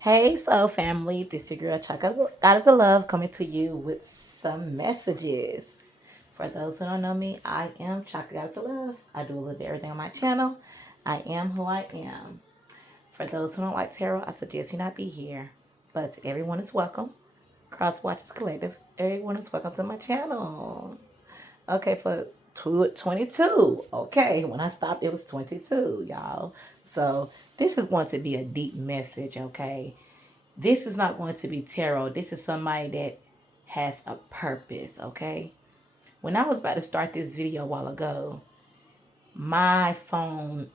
Hey, soul family, this your girl Chocolate Goddess of Love coming to you with some messages. For those who don't know me, I am Chocolate Goddess of Love. I do a little bit of everything on my channel. I am who I am. For those who don't like tarot, I suggest you not be here. But everyone is welcome. Cross Watches Collective, everyone is welcome to my channel. Okay, for 22. Okay, when I stopped, it was 22, y'all. So this is going to be a deep message, okay? This is not going to be tarot. This is somebody that has a purpose, okay? When I was about to start this video a while ago, my phone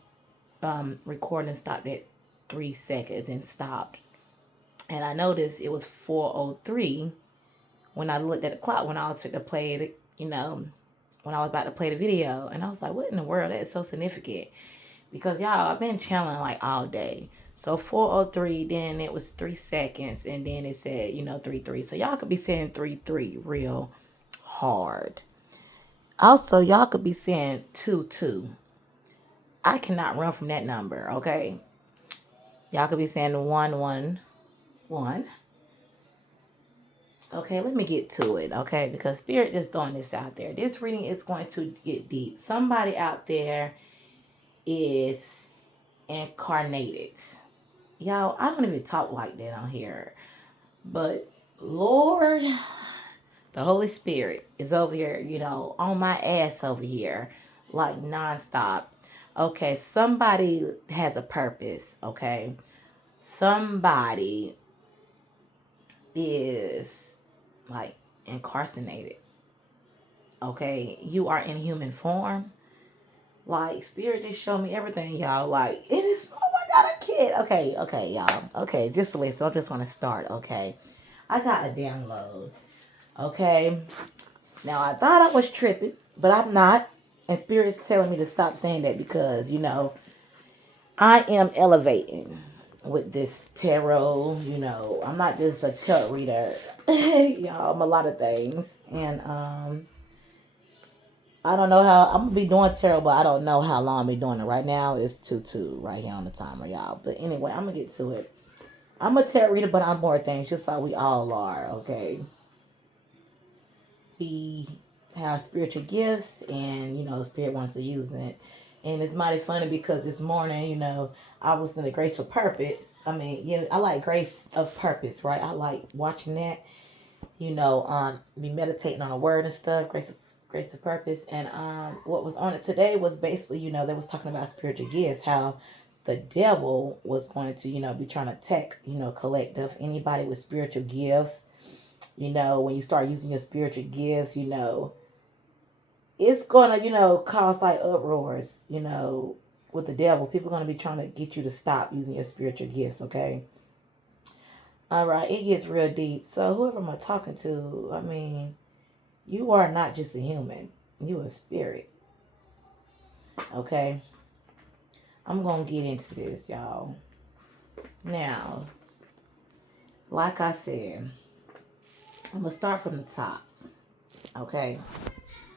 recording stopped at 3 seconds and stopped. And I noticed it was 4:03 when I looked at the clock when I was to play it, when I was about to play the video. And I was like, what in the world? That is so significant. Because y'all, I've been channeling like all day. So 4:03, then it was 3 seconds, and then it said, 3:3. So y'all could be saying 3:3 real hard. Also, y'all could be saying 2:2. I cannot run from that number, okay? Y'all could be saying 111. Okay, let me get to it, okay? Because Spirit is throwing this out there. This reading is going to get deep. Somebody out there is incarnated. Y'all, I don't even talk like that on here. But Lord, the Holy Spirit is over here, on my ass over here, like nonstop. Okay, somebody has a purpose, okay? Somebody is like incarcerated. Okay, you are in human form. Like, Spirit just showed me everything, y'all. Like, it is, oh my God, a kid. Okay, y'all. Okay, just listen. I just want to start, okay? I got a download, okay? Now, I thought I was tripping, but I'm not. And Spirit's telling me to stop saying that because, I am elevating with this tarot. I'm not just a tarot reader. Y'all, I'm a lot of things. And, I don't know how I'm gonna be doing tarot, but I don't know how long I'll be doing it. Right now, it's 2-2 right here on the timer, y'all. But anyway, I'm gonna get to it. I'm a tarot reader, but I'm more things, just like we all are, okay? We have spiritual gifts, and, Spirit wants to use it. And it's mighty funny because this morning, I was in the Grace of Purpose. I mean, yeah, I like Grace of Purpose, right? I like watching that, be meditating on a word and stuff, Grace of Purpose. And what was on it today was basically, they was talking about spiritual gifts, how the devil was going to, be trying to attack, collective, anybody with spiritual gifts. When you start using your spiritual gifts, it's gonna, cause like uproars, with the devil. People are gonna be trying to get you to stop using your spiritual gifts, okay? All right, it gets real deep. So whoever am I talking to, I mean, you are not just a human. You a spirit. Okay? I'm gonna get into this, y'all. Now, like I said, I'm gonna start from the top. Okay?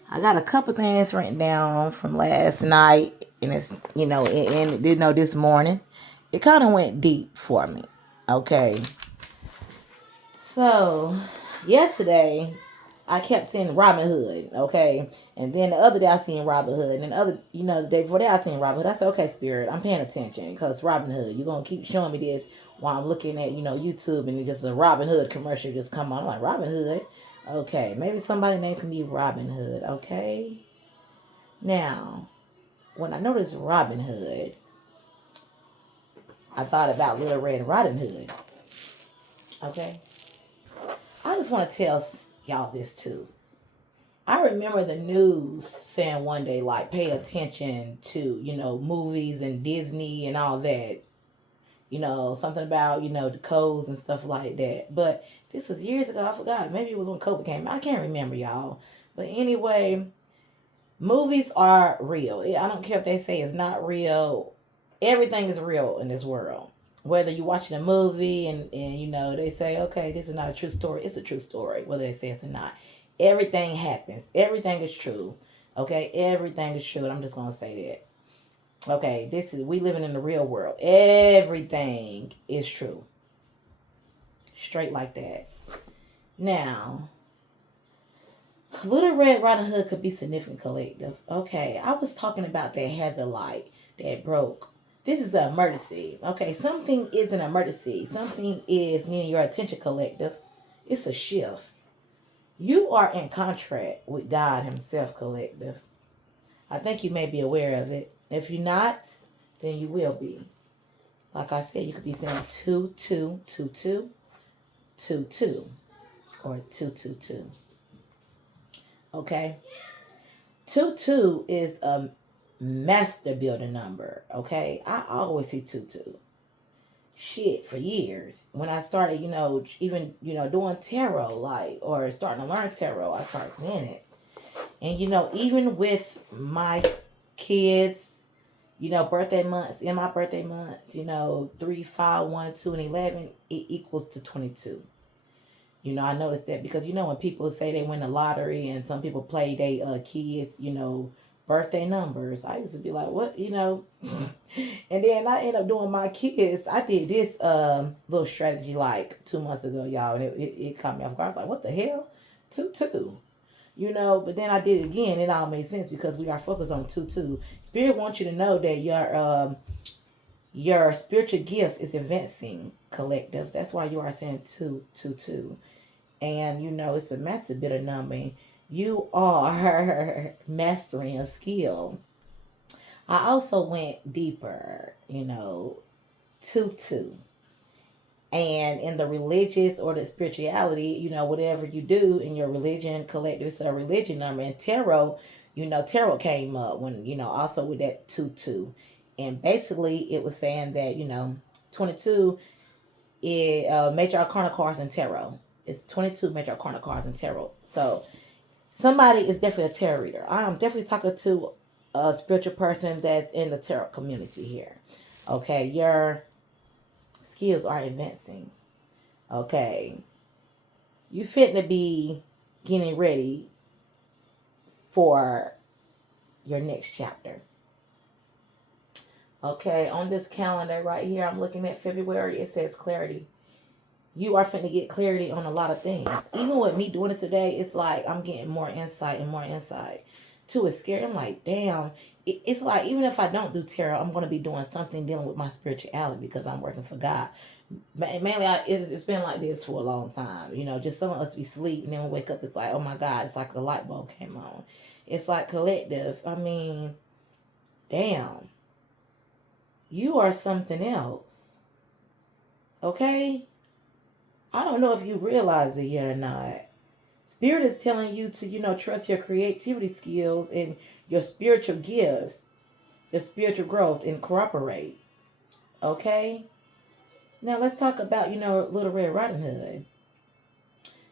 I got a couple things written down from last night, and it's this morning. It kind of went deep for me. Okay, so yesterday I kept seeing Robin Hood. Okay, and then the other day I seen Robin Hood, and the other, the day before that I seen Robin Hood. I said, okay, Spirit, I'm paying attention because Robin Hood. You're gonna keep showing me this while I'm looking at YouTube, and just a Robin Hood commercial just come on. I'm like, Robin Hood. Okay, maybe somebody name can be Robin Hood. Okay. Now, when I noticed Robin Hood, I thought about Little Red Riding Hood. Okay? I just want to tell y'all this too. I remember the news saying one day, like, pay attention to, movies and Disney and all that. Something about, the codes and stuff like that. But this was years ago. I forgot. Maybe it was when COVID came. I can't remember, y'all. But anyway, movies are real. I don't care if they say it's not real. Everything is real in this world. Whether you're watching a movie and they say, okay, this is not a true story, it's a true story, whether they say it's or not. Everything happens. Everything is true. Okay, everything is true. And I'm just gonna say that. Okay, we living in the real world. Everything is true. Straight like that. Now, Little Red Riding Hood could be significant collective. Okay, I was talking about that hazard light that broke. This is an emergency. Okay, something is an emergency. Something is needing your attention, collective. It's a shift. You are in contract with God Himself, collective. I think you may be aware of it. If you're not, then you will be. Like I said, you could be saying 2222, 22, or 222. Okay? 22 is a master builder number. Okay? I always see 22. Shit, for years. When I started, even, doing tarot, or starting to learn tarot, I started seeing it. And, even with my kids, birthday months, in my birthday months, 3, 5, 1, 2, and 11, it equals to 22. I noticed that because, when people say they win the lottery and some people play they kids, birthday numbers, I used to be like, what, And then I ended up doing my kids. I did this little strategy like 2 months ago, y'all, and it caught me off guard. I was like, what the hell? 2-2. But then I did it again. It all made sense because we are focused on 2-2. Spirit wants you to know that your spiritual gifts is advancing, collective. That's why you are saying 2-2-2. And it's a massive bit of numbing. You are mastering a skill. I also went deeper, 2-2. And in the religious or the spirituality, whatever you do in your religion, collective, it's a religion number. And tarot, tarot came up when, also with that 2-2. And basically it was saying that, 22 is major arcana cards in tarot. It's 22 major arcana cards in tarot. So somebody is definitely a tarot reader. I am definitely talking to a spiritual person that's in the tarot community here. Okay, your skills are advancing. Okay, you fitting be getting ready for your next chapter. Okay, on this calendar right here, I'm looking at February. It says clarity. You are finna get clarity on a lot of things. Even with me doing this today, it's like I'm getting more insight and more insight. Too, it's scary. I'm like, damn. It's like, even if I don't do tarot, I'm going to be doing something dealing with my spirituality because I'm working for God. Mainly, it's been like this for a long time. Just some of us be asleep and then we wake up. It's like, oh my God, it's like the light bulb came on. It's like collective. I mean, damn. You are something else. Okay? I don't know if you realize it yet or not. Spirit is telling you to, trust your creativity skills and your spiritual gifts, your spiritual growth, and cooperate. Okay? Now let's talk about, Little Red Riding Hood.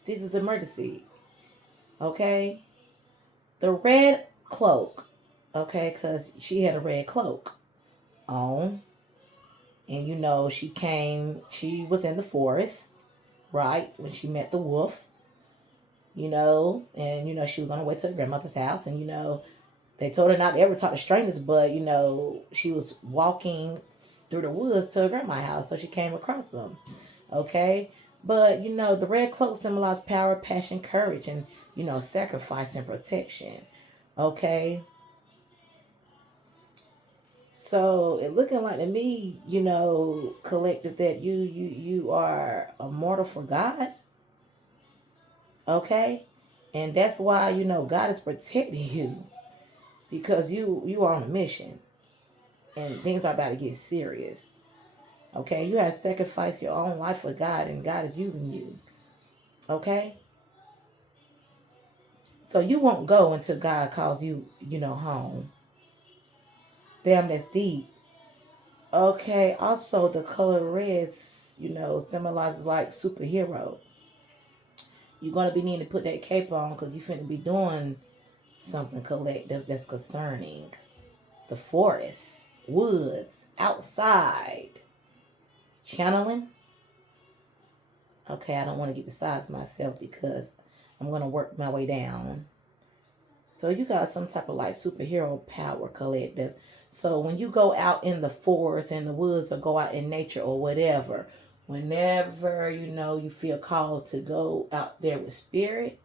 This is emergency. Okay? The red cloak. Okay? Because she had a red cloak on. And, she was in the forest, right? When she met the wolf. And, she was on her way to her grandmother's house. And, they told her not to ever talk to strangers. But, she was walking through the woods to her grandma's house. So she came across them. Okay? But, the red cloak symbolized power, passion, courage, and, sacrifice and protection. Okay? So it looking like to me, collective, that you are a mortal for God. Okay? And that's why, God is protecting you. Because you are on a mission. And things are about to get serious. Okay? You have sacrificed your own life for God, and God is using you. Okay? So you won't go until God calls you, home. Damn, that's deep. Okay, also the color red, symbolizes like superhero. You're going to be needing to put that cape on because you're finna be doing something collective that's concerning the forest, woods, outside. Channeling. Okay, I don't want to get besides myself because I'm going to work my way down. So you got some type of like superhero power, collective. So when you go out in the forest, in the woods, or go out in nature or whatever, Whenever, you feel called to go out there with spirit,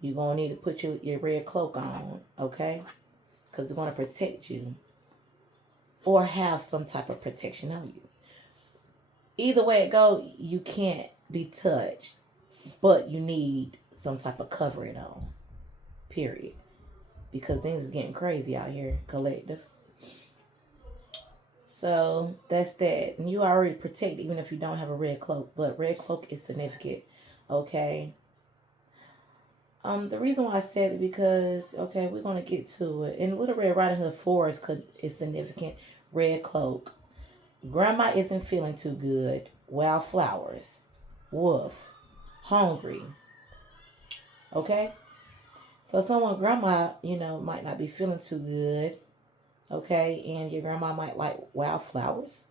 you're going to need to put your red cloak on, okay? Because it's going to protect you or have some type of protection on you. Either way it goes, you can't be touched, but you need some type of covering on, period. Because things is getting crazy out here, collective. So that's that. And you already protect even if you don't have a red cloak. But red cloak is significant. Okay. The reason why I said it because we're gonna get to it. In Little Red Riding Hood Forest is significant. Red cloak. Grandma isn't feeling too good. Wildflowers. Wolf. Hungry. Okay? So someone grandma, might not be feeling too good. Okay, and your grandma might like wildflowers.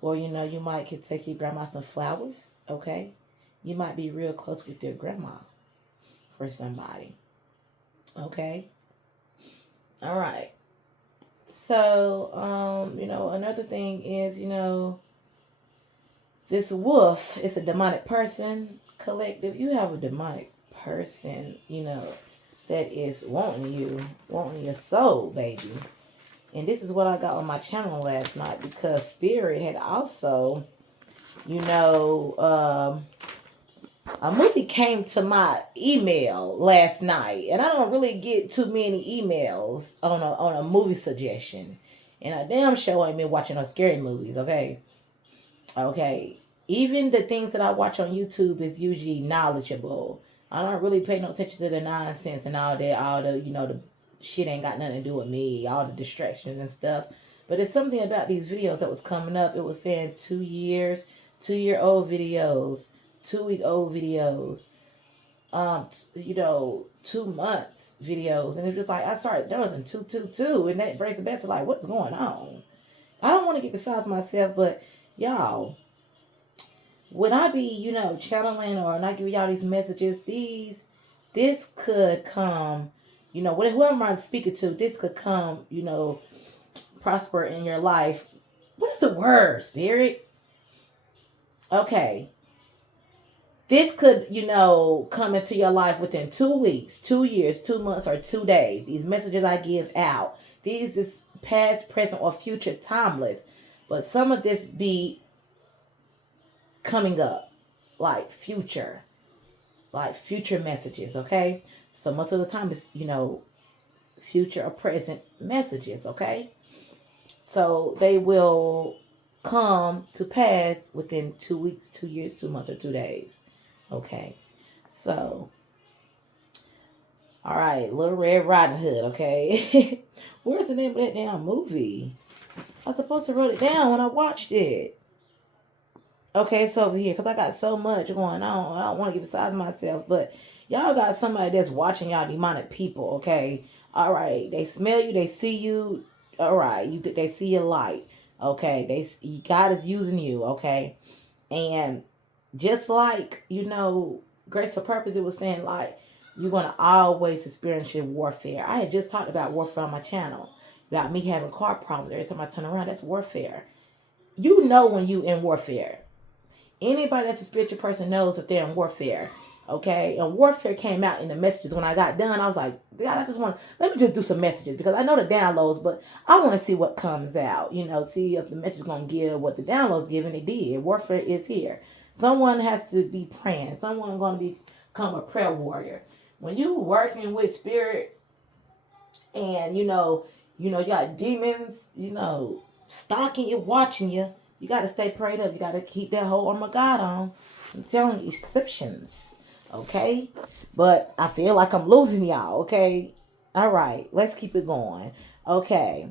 Or you might could take your grandma some flowers. Okay. You might be real close with your grandma for somebody. Okay. All right. So, another thing is, this wolf is a demonic person, collective. You have a demonic person, that is wanting your soul, baby. And this is what I got on my channel last night because Spirit had also, a movie came to my email last night, and I don't really get too many emails on a movie suggestion. And I damn sure ain't been watching no scary movies, okay? Okay. Even the things that I watch on YouTube is usually knowledgeable. I don't really pay no attention to the nonsense and all that, all the shit ain't got nothing to do with me, all the distractions and stuff. But it's something about these videos that was coming up. It was saying 2-year-old videos, 2-week old videos, 2 months videos. And it was like, I started noticing 222. And that brings it back to like, what's going on? I don't want to get besides myself, but y'all, when I be, channeling or when I give y'all these messages, this could come, whoever I'm speaking to, this could come, prosper in your life. What is the word, Spirit? Okay. This could, come into your life within 2 weeks, 2 years, 2 months, or 2 days. These messages I give out. These is past, present, or future timeless. But some of this be coming up. Like future messages, okay? So most of the time it's, future or present messages, okay? So they will come to pass within 2 weeks, 2 years, 2 months, or 2 days. Okay. So, all right, Little Red Riding Hood, okay? Where's the name of that damn movie? I was supposed to write it down when I watched it. Okay, it's over here because I got so much going on. I don't want to get besides myself, but y'all got somebody that's watching y'all demonic people, okay? All right, they smell you, they see you. All right, they see your light, okay? God is using you, okay? And just like Grace for Purpose, it was saying like you're gonna always experience your warfare. I had just talked about warfare on my channel about me having car problems every time I turn around. That's warfare. You know when you in warfare. Anybody that's a spiritual person knows if they're in warfare. Okay, and warfare came out in the messages when I got done. I was like, God, let me just do some messages because I know the downloads, but I want to see what comes out. See if the message is gonna give what the downloads give, and it did. Warfare is here. Someone has to be praying. Someone gonna become a prayer warrior. When you working with spirit, and you got demons, stalking you, watching you. You got to stay prayed up. You got to keep that whole armor of God on. I'm telling you, exceptions. Okay? But I feel like I'm losing y'all. Okay? All right. Let's keep it going. Okay.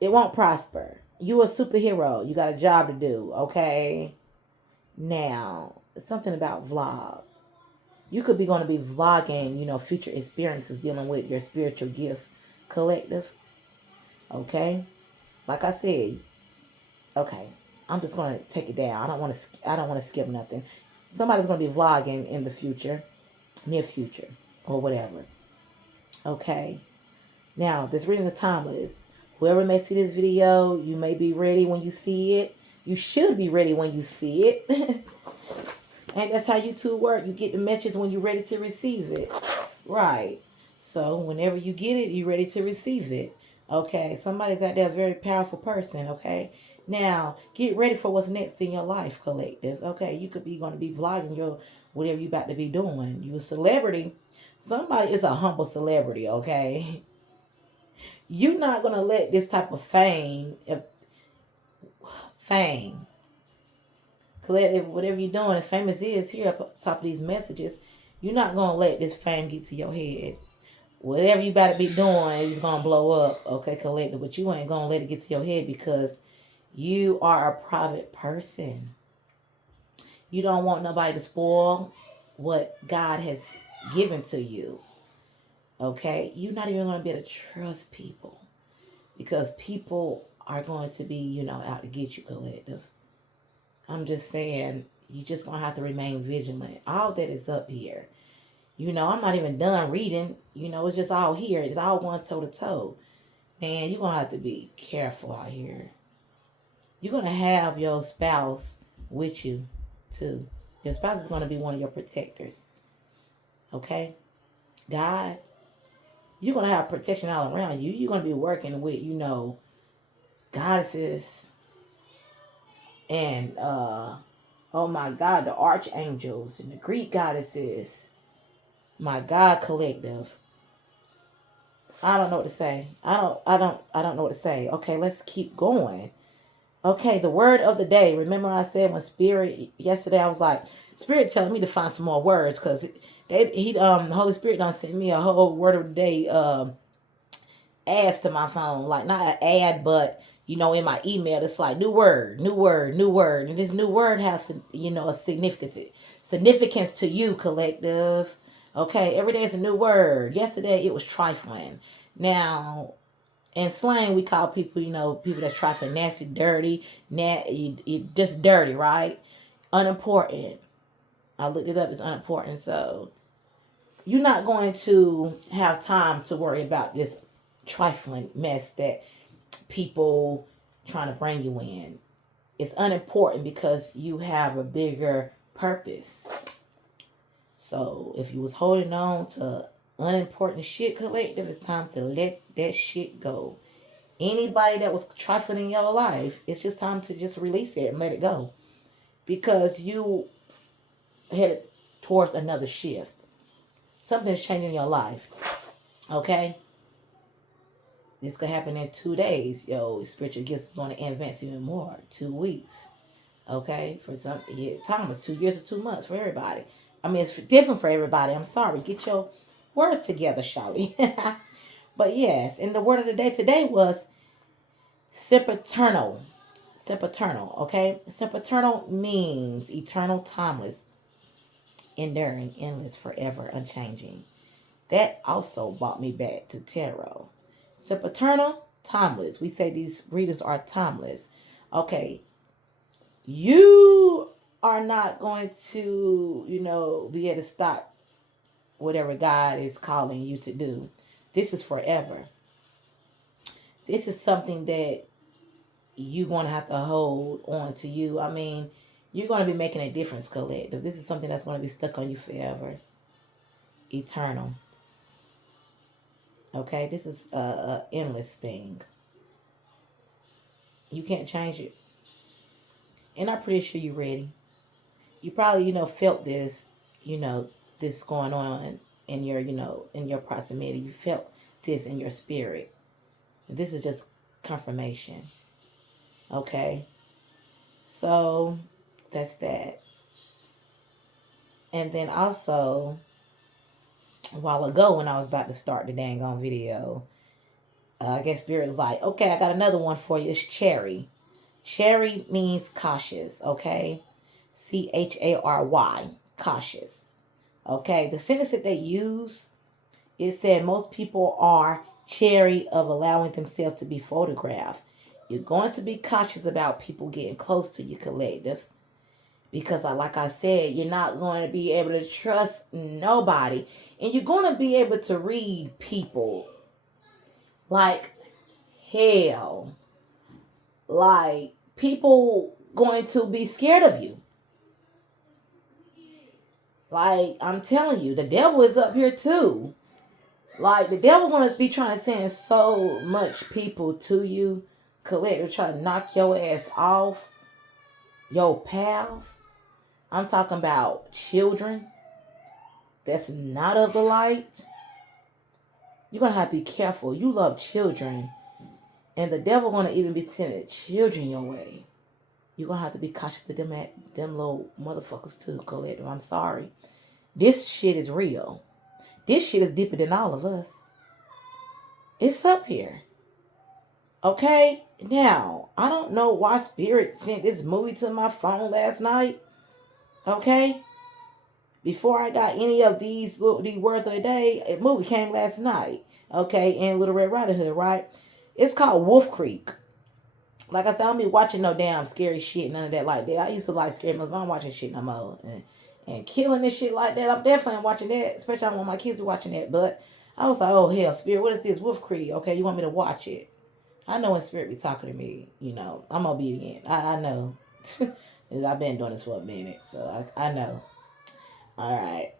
It won't prosper. You a superhero. You got a job to do. Okay? Now, something about vlog. You could be going to be vlogging, future experiences dealing with your spiritual gifts collective. Okay? Like I said, okay, I'm just gonna take it down. I don't want to skip nothing. Somebody's gonna be vlogging in the future, near future, or whatever. Okay. Now, this reading is timeless. Whoever may see this video, you may be ready when you see it. You should be ready when you see it. And that's how YouTube work. You get the message when you're ready to receive it. Right. So whenever you get it, you're ready to receive it. Okay. Somebody's out there, a very powerful person. Okay. Now get ready for what's next in your life, collective. Okay. You could be going to be vlogging your whatever you about to be doing. You a celebrity. Somebody is a humble celebrity. Okay. You're not gonna let this type of fame, collective, whatever you're doing, as famous is here up top of these messages, you're not gonna let this fame get to your head. Whatever you about to be doing is gonna blow up, okay, collective. But you ain't gonna let it get to your head because you are a private person. You don't want nobody to spoil what God has given to you. Okay? You're not even gonna be able to trust people because people are going to be, out to get you, collective. I'm just saying, you just gonna have to remain vigilant. All that is up here. I'm not even done reading. It's just all here. It's all one toe to toe. Man, you're gonna have to be careful out here. You're gonna have your spouse with you too. Your spouse is gonna be one of your protectors. Okay? God, you're gonna have protection all around you. You're gonna be working with, goddesses and oh my God, the archangels and the Greek goddesses. My God, collective. I don't know what to say. I don't know what to say. Okay, let's keep going. Okay, the word of the day. Remember I said when Spirit yesterday I was like, Spirit telling me to find some more words because the Holy Spirit done sent me a whole word of the day ads to my phone. Like not an ad, but in my email, it's like new word, new word, new word. And this new word has, a significance to you, collective. Okay, every day is a new word. Yesterday it was trifling. Now, in slang, we call people, people that's trifling, nasty, dirty, just dirty, right? Unimportant. I looked it up. It's unimportant. So you're not going to have time to worry about this trifling mess that people trying to bring you in. It's unimportant because you have a bigger purpose. So if you was holding on to unimportant shit, collective, it's time to let that shit go. Anybody that was trifling in your life, it's just time to just release it and let it go. Because you headed towards another shift. Something's changing in your life. Okay? This could happen in 2 days. Spiritual gifts is going to advance even more. 2 weeks. Okay? For some, time is 2 years or 2 months for everybody. I mean, it's different for everybody. I'm sorry. Get your words together, shouty. But yes, and the word of the day today was sempiternal. Sempiternal, okay? Sempiternal means eternal, timeless, enduring, endless, forever, unchanging. That also brought me back to tarot. Sempiternal, timeless. We say these readings are timeless. Okay, you are not going to, be able to stop whatever God is calling you to do. This is forever. This is something that you're going to have to hold on to you. I mean, you're going to be making a difference, collective. This is something that's going to be stuck on you forever. Eternal. Okay, this is a endless thing. You can't change it. And I'm pretty sure you're ready. You probably, felt this, this going on in your, in your proximity. You felt this in your spirit. This is just confirmation. Okay? So, that's that. And then also, a while ago when I was about to start the dang on video, I guess Spirit was like, okay, I got another one for you. It's cherry. Cherry means cautious, okay? Chary, cautious. Okay, the sentence that they use, it said most people are chary of allowing themselves to be photographed. You're going to be cautious about people getting close to you, collective. Because like I said, you're not going to be able to trust nobody. And you're going to be able to read people like hell. Like people going to be scared of you. Like, I'm telling you, the devil is up here too. Like, the devil gonna be trying to send so much people to you, collect, trying to knock your ass off your path. I'm talking about children that's not of the light. You're gonna have to be careful. You love children, and the devil gonna even be sending children your way. You're gonna have to be cautious of them little motherfuckers too, collective. I'm sorry. This shit is real. This shit is deeper than all of us. It's up here. Okay? Now, I don't know why Spirit sent this movie to my phone last night. Okay? Before I got any of these words of the day, a movie came last night. Okay? In Little Red Riding Hood, right? It's called Wolf Creek. Like I said, I don't be watching no damn scary shit, none of that like that. I used to like scary movies, but I'm watching shit no more. And killing and shit like that, I'm definitely watching that. Especially I want my kids to be watching that. But I was like, oh hell, Spirit, what is this? Wolf Creek. Okay, you want me to watch it? I know when Spirit be talking to me, I'm obedient. I know. I've been doing this for a minute, so I know. All right.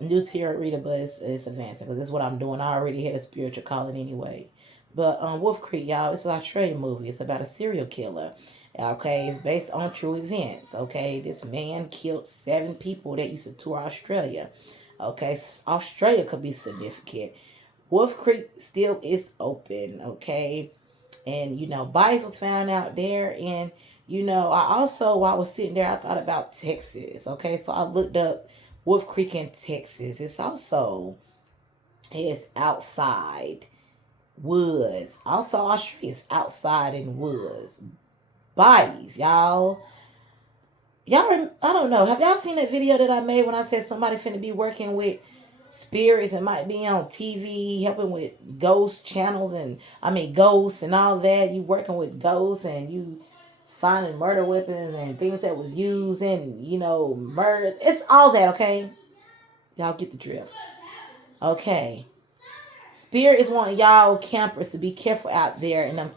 New tarot reader, but it's advancing because this is what I'm doing. I already had a spiritual calling anyway. But Wolf Creek, y'all, it's an Australian movie. It's about a serial killer. Okay, it's based on true events. Okay, this man killed 7 people that used to tour Australia. Okay, Australia could be significant. Wolf Creek still is open. Okay, and bodies was found out there, and I also, while I was sitting there, I thought about Texas. Okay, so I looked up Wolf Creek in Texas. It's outside woods. Also, Australia is outside in woods. Bodies, y'all. I don't know. Have y'all seen that video that I made when I said somebody finna be working with spirits and might be on TV helping with ghost channels ghosts and all that? You working with ghosts and you finding murder weapons and things that was used in, murder. It's all that, okay? Y'all get the drift. Okay. Spirit is wanting y'all campers to be careful out there in them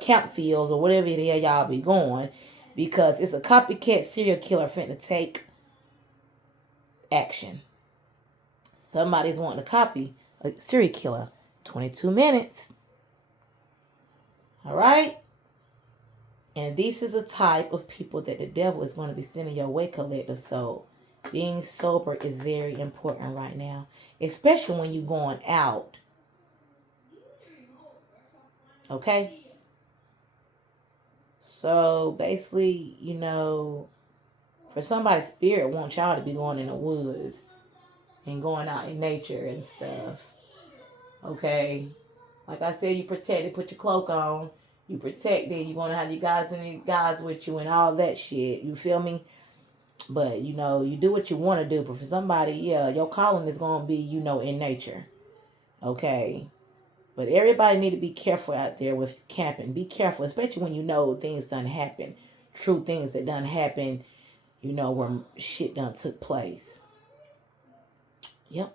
camp fields or whatever it is y'all be going, because it's a copycat serial killer finna take action. Somebody's wanting to copy a serial killer. 22 minutes. All right? And this is the type of people that the devil is going to be sending your way, collector. So being sober is very important right now, especially when you're going out. Okay? So basically, for somebody's spirit wants y'all to be going in the woods and going out in nature and stuff. Okay? Like I said, you protect it, put your cloak on. You protect it. You're going to have your guys and your guys with you and all that shit. You feel me? But, you do what you want to do. But for somebody, yeah, your calling is going to be, in nature. Okay? But everybody need to be careful out there with camping. Be careful, especially when you know things done happen. True things that done happen, where shit done took place. Yep.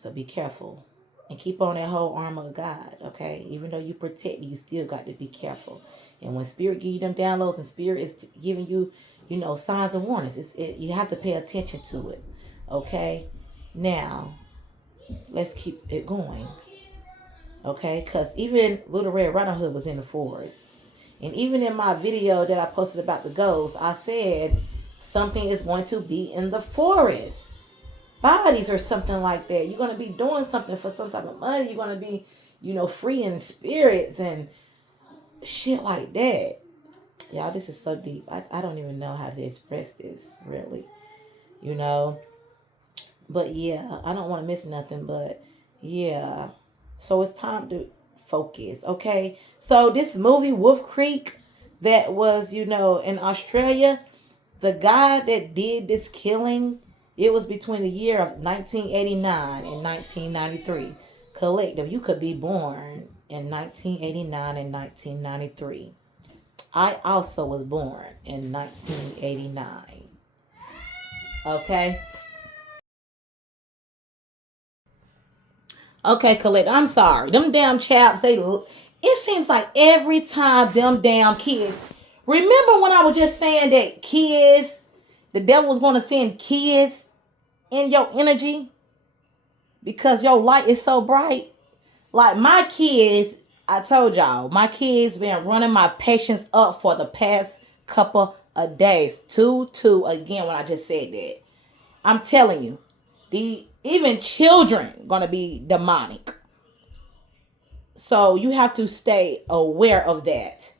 So be careful. And keep on that whole armor of God, okay? Even though you protect, you still got to be careful. And when Spirit give you them downloads and Spirit is giving you, signs and warnings, you have to pay attention to it, okay? Now, let's keep it going, okay? Because even Little Red Riding Hood was in the forest. And even in my video that I posted about the ghosts, I said something is going to be in the forest. Bodies or something like that. You're going to be doing something for some type of money. You're going to be, freeing spirits and shit like that. Y'all, this is so deep. I don't even know how to express this, really. But yeah, I don't want to miss nothing. But yeah. So it's time to focus, okay? So this movie, Wolf Creek, that was, in Australia, the guy that did this killing, it was between the year of 1989 and 1993. Collective, you could be born in 1989 and 1993. I also was born in 1989. Okay? Okay, Collective, I'm sorry. Them damn chaps, it seems like every time them damn kids Remember when I was just saying that kids, the devil was going to send kids in your energy because your light is so bright? Like my kids, I told y'all, my kids been running my patience up for the past couple of days. Two again when I just said that. I'm telling you, the even children gonna be demonic. So you have to stay aware of that.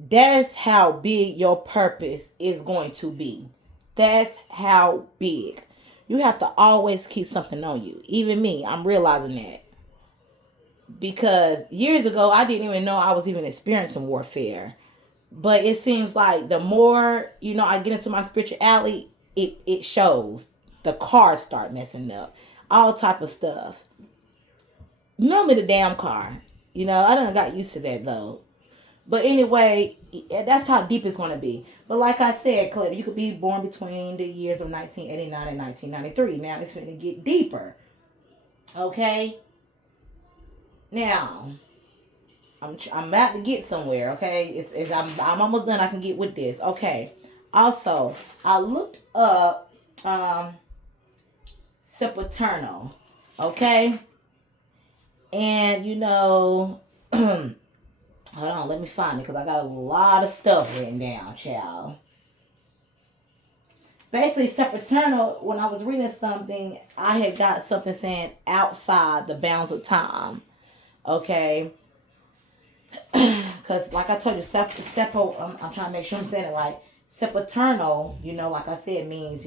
That's how big your purpose is going to be. That's how big. You have to always keep something on you. Even me, I'm realizing that. Because years ago, I didn't even know I was even experiencing warfare. But it seems like the more, I get into my spirituality, it shows. The cars start messing up. All type of stuff. Normally the damn car. I done got used to that though. But anyway, that's how deep it's going to be. But like I said, Clip, you could be born between the years of 1989 and 1993. Now it's going to get deeper. Okay? Now, I'm about to get somewhere, okay? I'm almost done. I can get with this. Okay. Also, I looked up Sempiternal, okay? And, hold on, let me find it because I got a lot of stuff written down, child. Basically, Sempiternal, when I was reading something, I had got something saying outside the bounds of time. Okay? Because, like I told you, I'm trying to make sure I'm saying it right. Sempiternal, like I said, means,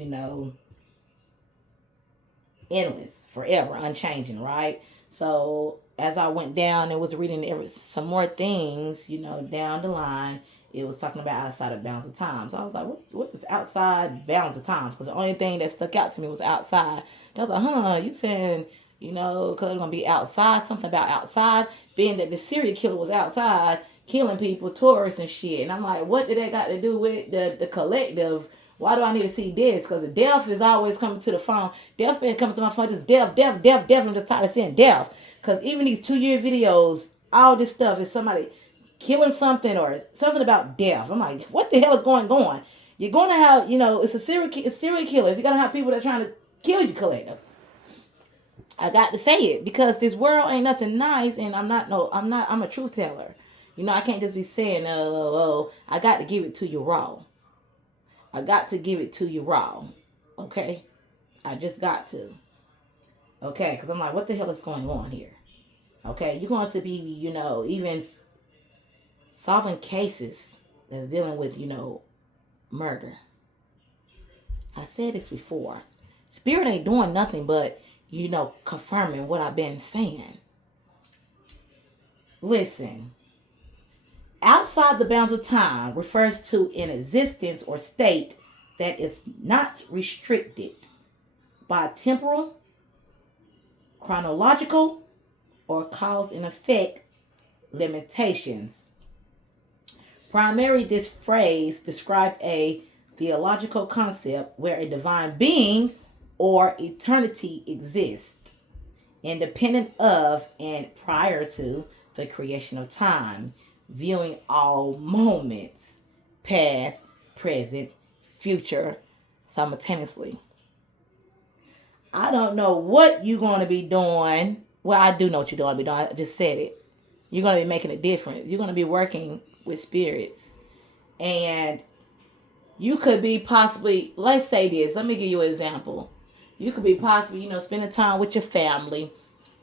endless, forever, unchanging, right? So as I went down and was reading some more things, down the line, it was talking about outside of bounds of time. So I was like, what is outside bounds of time? Because the only thing that stuck out to me was outside. I was like, you saying, because it's going to be outside, something about outside, being that the serial killer was outside killing people, tourists and shit. And I'm like, what did that got to do with the collective? Why do I need to see this? Because the death is always coming to the phone. Death been coming to my phone, just death. I'm just tired of seeing death. Because even these 2-year videos, all this stuff is somebody killing something or something about death. I'm like, what the hell is going on? You're going to have, it's a serial killers. You're going to have people that are trying to kill you, collective. I got to say it because this world ain't nothing nice, and I'm a truth teller. I can't just be saying, I got to give it to you raw. I got to give it to you raw. Okay? I just got to. Okay? Because I'm like, what the hell is going on here? Okay? You're going to be, even solving cases that's dealing with, murder. I said this before. Spirit ain't doing nothing but, confirming what I've been saying. Listen. Outside the bounds of time refers to an existence or state that is not restricted by temporal, chronological, or cause and effect limitations. Primarily, this phrase describes a theological concept where a divine being or eternity exists, independent of and prior to the creation of time, viewing all moments, past, present, future, simultaneously. I don't know what you're going to be doing. Well, I do know what you're going to be doing. I just said it. You're going to be making a difference. You're going to be working with spirits. And you could be possibly, let's say this. Let me give you an example. You could be possibly, spending time with your family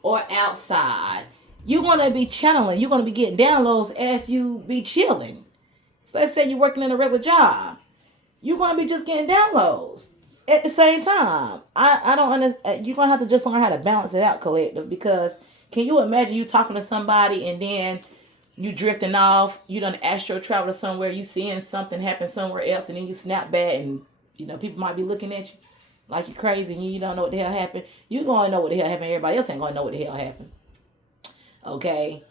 or outside. You're going to be channeling. You're going to be getting downloads as you be chilling. So let's say you're working in a regular job. You're going to be just getting downloads at the same time. I don't understand. You're going to have to just learn how to balance it out, collective. Because can you imagine you talking to somebody and then you drifting off, you done astro travel to somewhere, you seeing something happen somewhere else, and then you snap back and, people might be looking at you like you're crazy and you don't know what the hell happened. You going to know what the hell happened. Everybody else ain't going to know what the hell happened. Okay?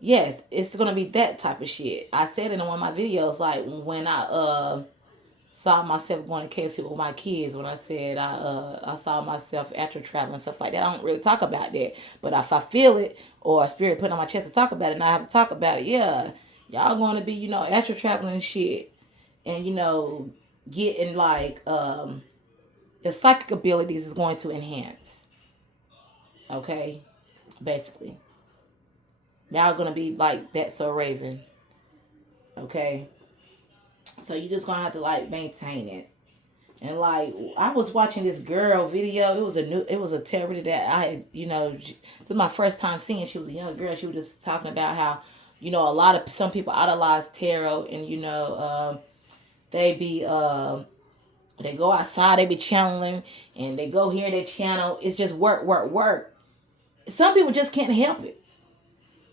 Yes, it's going to be that type of shit. I said it in one of my videos, like when I saw myself going to KFC with my kids, when I said I saw myself after traveling and stuff like that. I don't really talk about that. But if I feel it or a spirit put on my chest to talk about it and I have to talk about it, yeah. Y'all going to be, astral traveling and shit. And, getting like, your psychic abilities is going to enhance. Okay? Basically. Y'all going to be like that so Raven. Okay? So you just going to have to like maintain it. And like I was watching this girl video. It was a tarot that I had, this is my first time seeing. She was a young girl. She was just talking about how, some people idolize tarot, and they be they go outside, they be channeling, and they go here, they channel. It's just work, work, work. Some people just can't help it.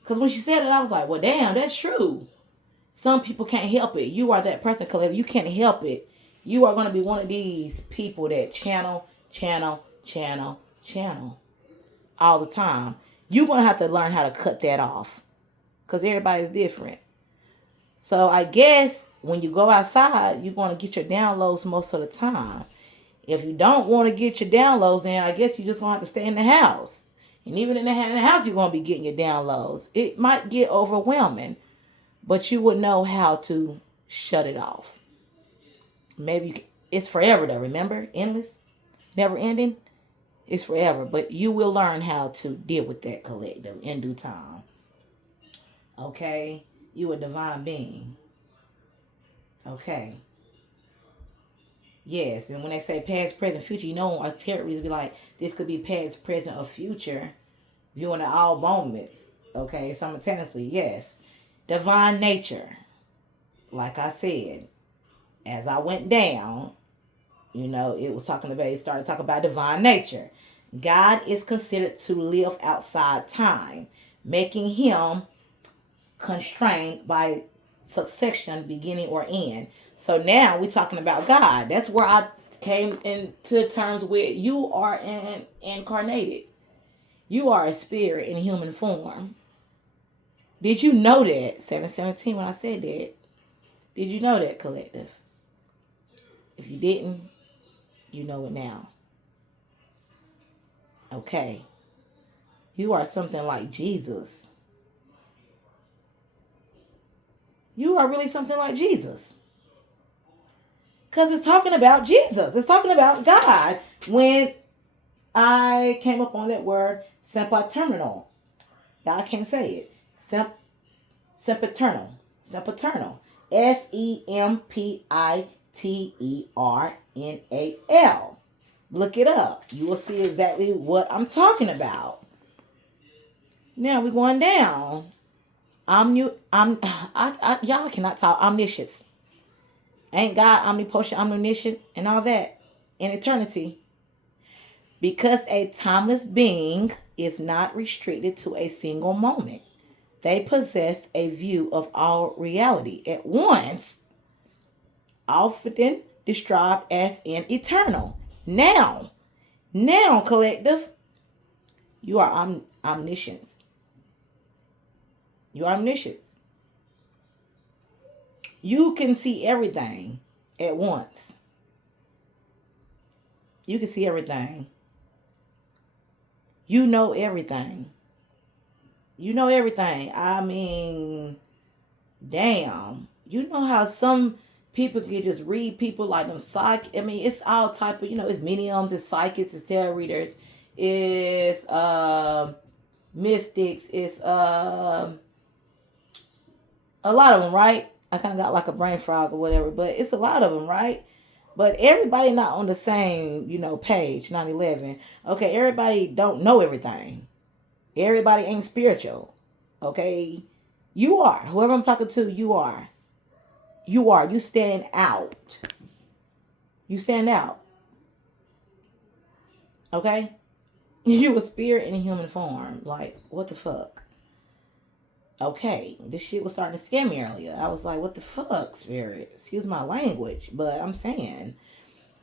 Cause when she said it, I was like, well, damn, that's true. Some people can't help it. You are that person, Caleb. You can't help it. You are going to be one of these people that channel all the time. You're going to have to learn how to cut that off. Because everybody's different. So I guess when you go outside, you're going to get your downloads most of the time. If you don't want to get your downloads in, I guess you just going to have to stay in the house. And even in the house, you're going to be getting your downloads. It might get overwhelming. But you would know how to shut it off. Maybe it's forever though, remember? Endless? Never ending? It's forever. But you will learn how to deal with that collective in due time. Okay? You a divine being. Okay. Yes, and when they say past, present, future, our tarot readers be like, this could be past, present, or future. Viewing at all moments. Okay, simultaneously, yes. Divine nature. Like I said, as I went down, it started talking about divine nature. God is considered to live outside time, making him constrained by succession, beginning or end. So now we're talking about God. That's where I came into terms with you are incarnated. You are a spirit in human form. Did you know that? 717 when I said that. Did you know that, collective? If you didn't, you know it now. Okay. You are something like Jesus. You are really something like Jesus. Because it's talking about Jesus. It's talking about God. When I came up on that word, sempiternal. I can't say it. Sempiternal. Sempiternal. SEMPITERNAL. Look it up. You will see exactly what I'm talking about. Now we're going down. Y'all cannot talk. Omniscience. Ain't God omnipotent, omniscient, and all that in eternity? Because a timeless being is not restricted to a single moment. They possess a view of all reality at once, often described as an eternal. Now, collective, you are omniscience. You are omniscience. You can see everything at once. You can see everything. You know everything. You know everything. I mean, damn. You know how some people can just read people like them it's all type of, it's mediums, it's psychics, it's tarot readers, it's mystics, it's a lot of them, right? I kind of got like a brain frog or whatever, but it's a lot of them, right? But everybody not on the same, page, 9/11. Okay, everybody don't know everything. Everybody ain't spiritual. Okay? You are. Whoever I'm talking to, you are. You are. You stand out. You stand out. Okay? You a spirit in a human form. Like, what the fuck? Okay, this shit was starting to scare me earlier. I was like, what the fuck, spirit? Excuse my language, but I'm saying,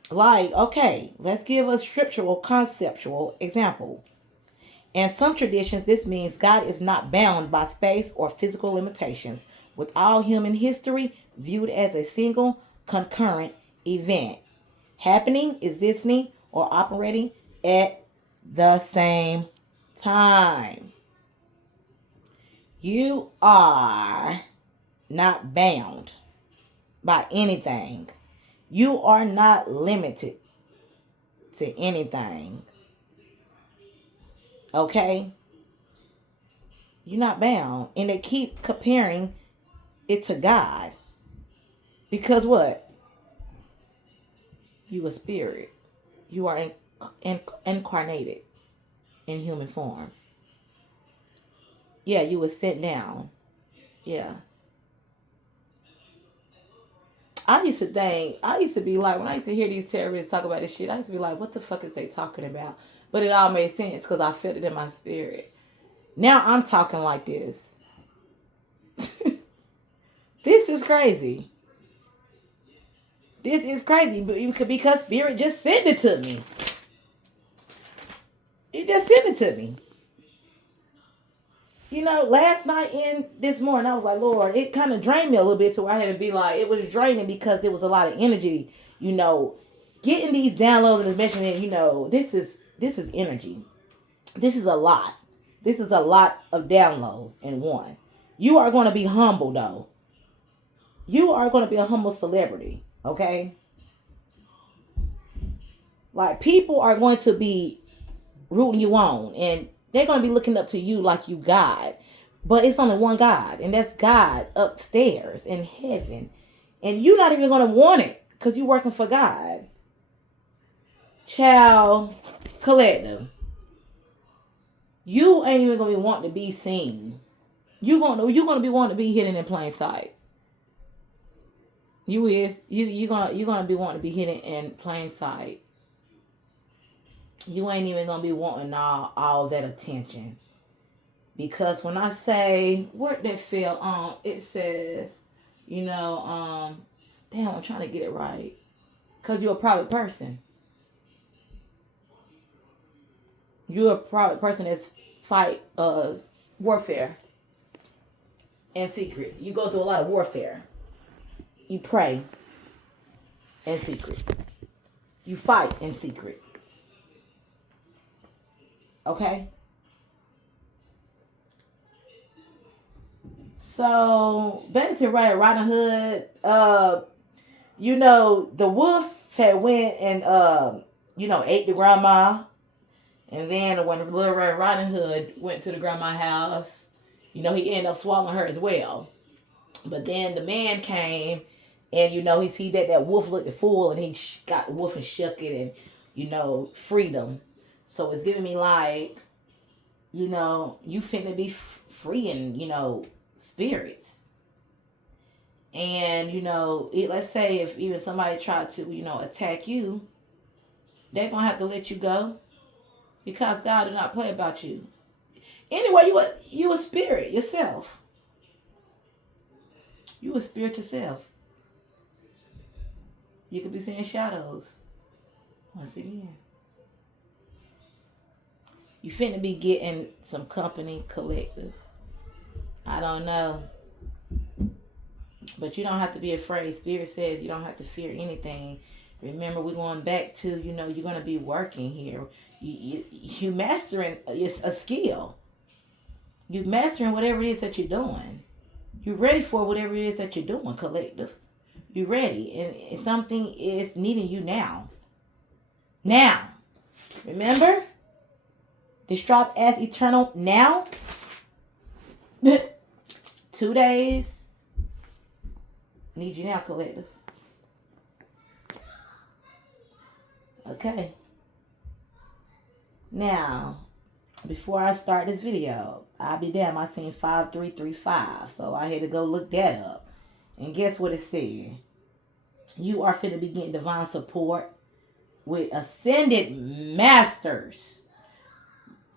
like, okay, let's give a scriptural, conceptual example. In some traditions, this means God is not bound by space or physical limitations, with all human history viewed as a single concurrent event, happening, existing, or operating at the same time. You are not bound by anything. You are not limited to anything. Okay? You're not bound. And they keep comparing it to God. Because what? You a spirit. You are incarnated in human form. Yeah, you were sent down. Yeah. I used to be like, when I used to hear these terrorists talk about this shit, I used to be like, what the fuck is they talking about? But it all made sense because I felt it in my spirit. Now I'm talking like this. This is crazy. This is crazy because Spirit just sent it to me. He just sent it to me. You know, last night and this morning, I was like, Lord, it kind of drained me a little bit to where I had to be like, it was draining because there was a lot of energy, you know, getting these downloads and this messaging, you know, this is energy. This is a lot. This is a lot of downloads in one. You are going to be humble, though. You are going to be a humble celebrity, okay? Like, people are going to be rooting you on, and they're going to be looking up to you like you God. But it's only one God, and that's God upstairs in heaven. And you're not even going to want it because you're working for God. Child, collective. You ain't even going to be wanting to be seen. You're going to be wanting to be hidden in plain sight. You're going to be wanting to be hidden in plain sight. You ain't even going to be wanting all that attention. Because when I say, where that fell on, it says, you know, damn, I'm trying to get it right. Because you're a private person. You're a private person that's fight warfare in secret. You go through a lot of warfare. You pray in secret. You fight in secret. Okay? So, back to Riding Hood. You know, the wolf had went and, you know, ate the grandma. And then when Little Red Riding Hood went to the grandma's house, you know, he ended up swallowing her as well. But then the man came and, you know, he see that wolf looked the fool and he got the wolf and shook it and, you know, freed him. So it's giving me like, you know, you finna be freeing, you know, spirits. And, you know, let's say if even somebody tried to, you know, attack you, they're going to have to let you go. Because God did not play about you. Anyway, you a spirit yourself. You a spirit yourself. You could be seeing shadows. Once again. You finna be getting some company collective. I don't know. But you don't have to be afraid. Spirit says you don't have to fear anything. Remember, we're going back to, you know, you're going to be working here. You mastering a skill. You mastering whatever it is that you're doing. You're ready for whatever it is that you're doing, collective. You're ready. And something is needing you now. Now. Remember? This drop as eternal now. 2 days. Need you now, collective. Okay. Now, before I start this video, I'll be damn, I seen 5335. So I had to go look that up. And guess what it said? You are fit to be getting divine support with Ascended Masters.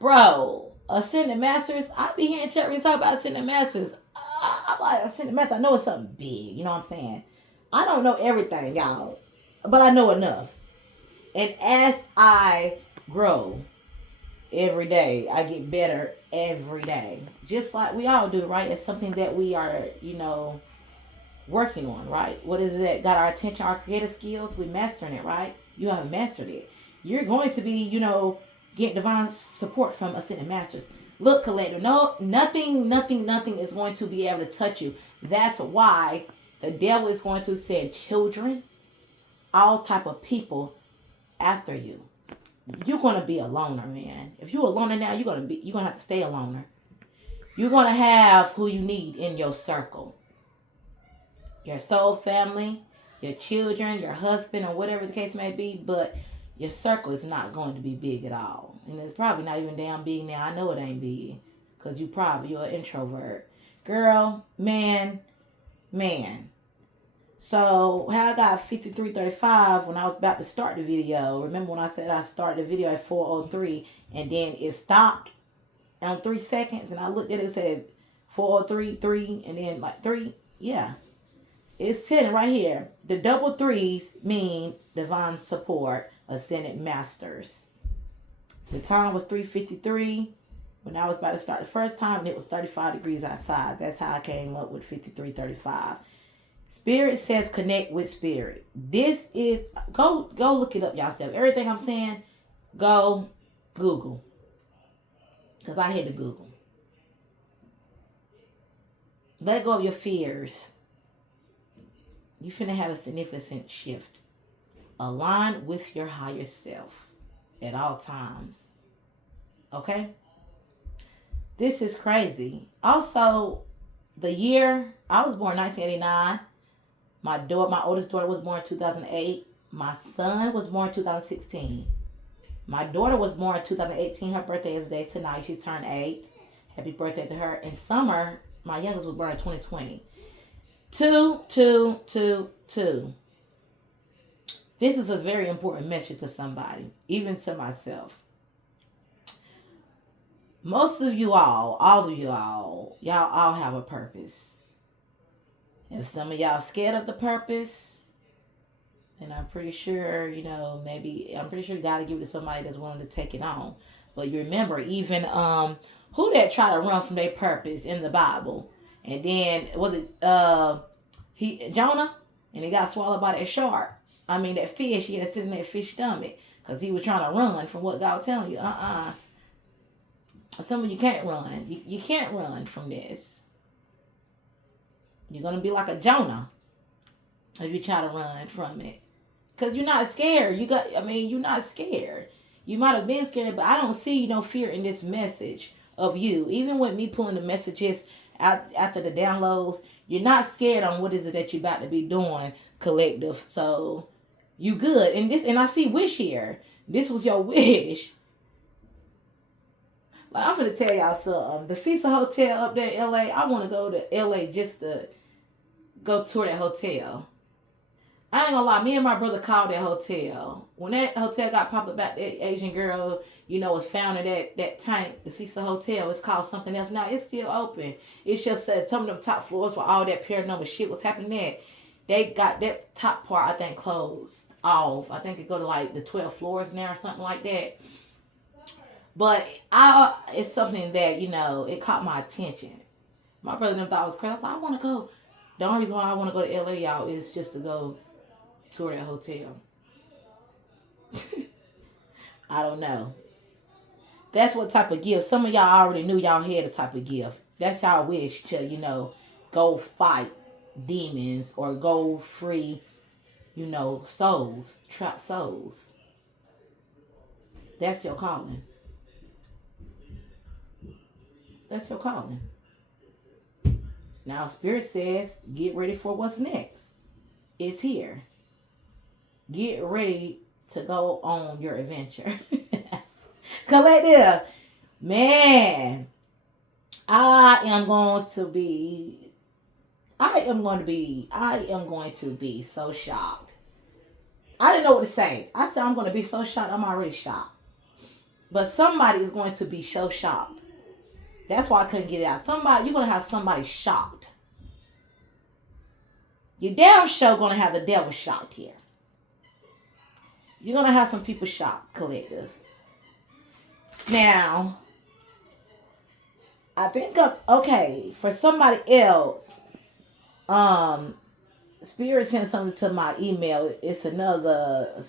Bro, Ascended Masters, I be hearing Terry talk about Ascended Masters. I'm like, Ascended Masters, I know it's something big. You know what I'm saying? I don't know everything, y'all. But I know enough. And as I grow every day, I get better every day. Just like we all do, right? It's something that we are, you know, working on, right? What is it that got our attention, our creative skills? We're mastering it, right? You haven't mastered it. You're going to be, you know, getting divine support from Ascended Masters. Look, collective, no, nothing is going to be able to touch you. That's why the devil is going to send children, all type of people after you. You're gonna be a loner, man. If you're a loner now, you're gonna have to stay a loner. You're gonna have who you need in your circle. Your soul family, your children, your husband, or whatever the case may be, but your circle is not going to be big at all. And it's probably not even damn big now. I know it ain't big. Because you're an introvert. Girl, man. So how I got 5335 when I was about to start the video. Remember when I said I started the video at 4:03 and then it stopped on 3 seconds and I looked at it and said 4:03, 3 and then like 3. Yeah. It's sitting right here. The double threes mean divine support, ascended masters. The time was 3:53 when I was about to start the first time, and it was 35 degrees outside. That's how I came up with 5335. Spirit says connect with spirit. This is go look it up yourself. Everything I'm saying, go Google. Because I had to Google. Let go of your fears. You finna have a significant shift. Align with your higher self at all times. Okay? This is crazy. Also, the year, I was born 1989. My oldest daughter was born in 2008. My son was born in 2016. My daughter was born in 2018. Her birthday is today tonight. She turned 8. Happy birthday to her. In summer, my youngest was born in 2020. 2. This is a very important message to somebody, even to myself. Most of you all y'all have a purpose. If some of y'all scared of the purpose, then I'm pretty sure, I'm pretty sure God will give it to somebody that's willing to take it on. But you remember, even who that try to run from their purpose in the Bible, and then was it Jonah, and he got swallowed by that shark. I mean that fish. He had to sit in that fish stomach because he was trying to run from what God was telling you. Some of you can't run. You can't run from this. You're gonna be like a Jonah if you try to run from it, because you're not scared. You're not scared. You might have been scared, but I don't see no fear in this message of you. Even with me pulling the messages out after the downloads, you're not scared on what is it that you're about to be doing, collective. So you good. And I see wish here. This was your wish. Like, I'm gonna tell y'all something. The Cecil Hotel up there in LA, I want to go to LA just to go tour that hotel. I ain't gonna lie, me and my brother called that hotel. When that hotel got popped about that Asian girl, was found in that tank, the Cecil Hotel. It's called something else now. It's still open. It's just that some of them top floors where all that paranormal shit was happening there. They got that top part, I think, closed off. I think it go to like the 12 floors now or something like that. But it's something that, it caught my attention. My brother and them thought I was crazy. I was like, I want to go. The only reason why I want to go to LA, y'all, is just to go tour that hotel. I don't know. That's what type of gift. Some of y'all already knew y'all had a type of gift. That's y'all wish to, go fight demons or go free, souls, trapped souls. That's your calling. That's your calling. Now, Spirit says, get ready for what's next. It's here. Get ready to go on your adventure. Collective, man, I am going to be so shocked. I didn't know what to say. I said I'm going to be so shocked. I'm already shocked. But somebody is going to be so shocked. That's why I couldn't get it out. You're going to have somebody shocked. You damn sure going to have the devil shocked here. You're going to have some people shocked, collective. Now, I think okay, for somebody else, Spirit sent something to my email. It's another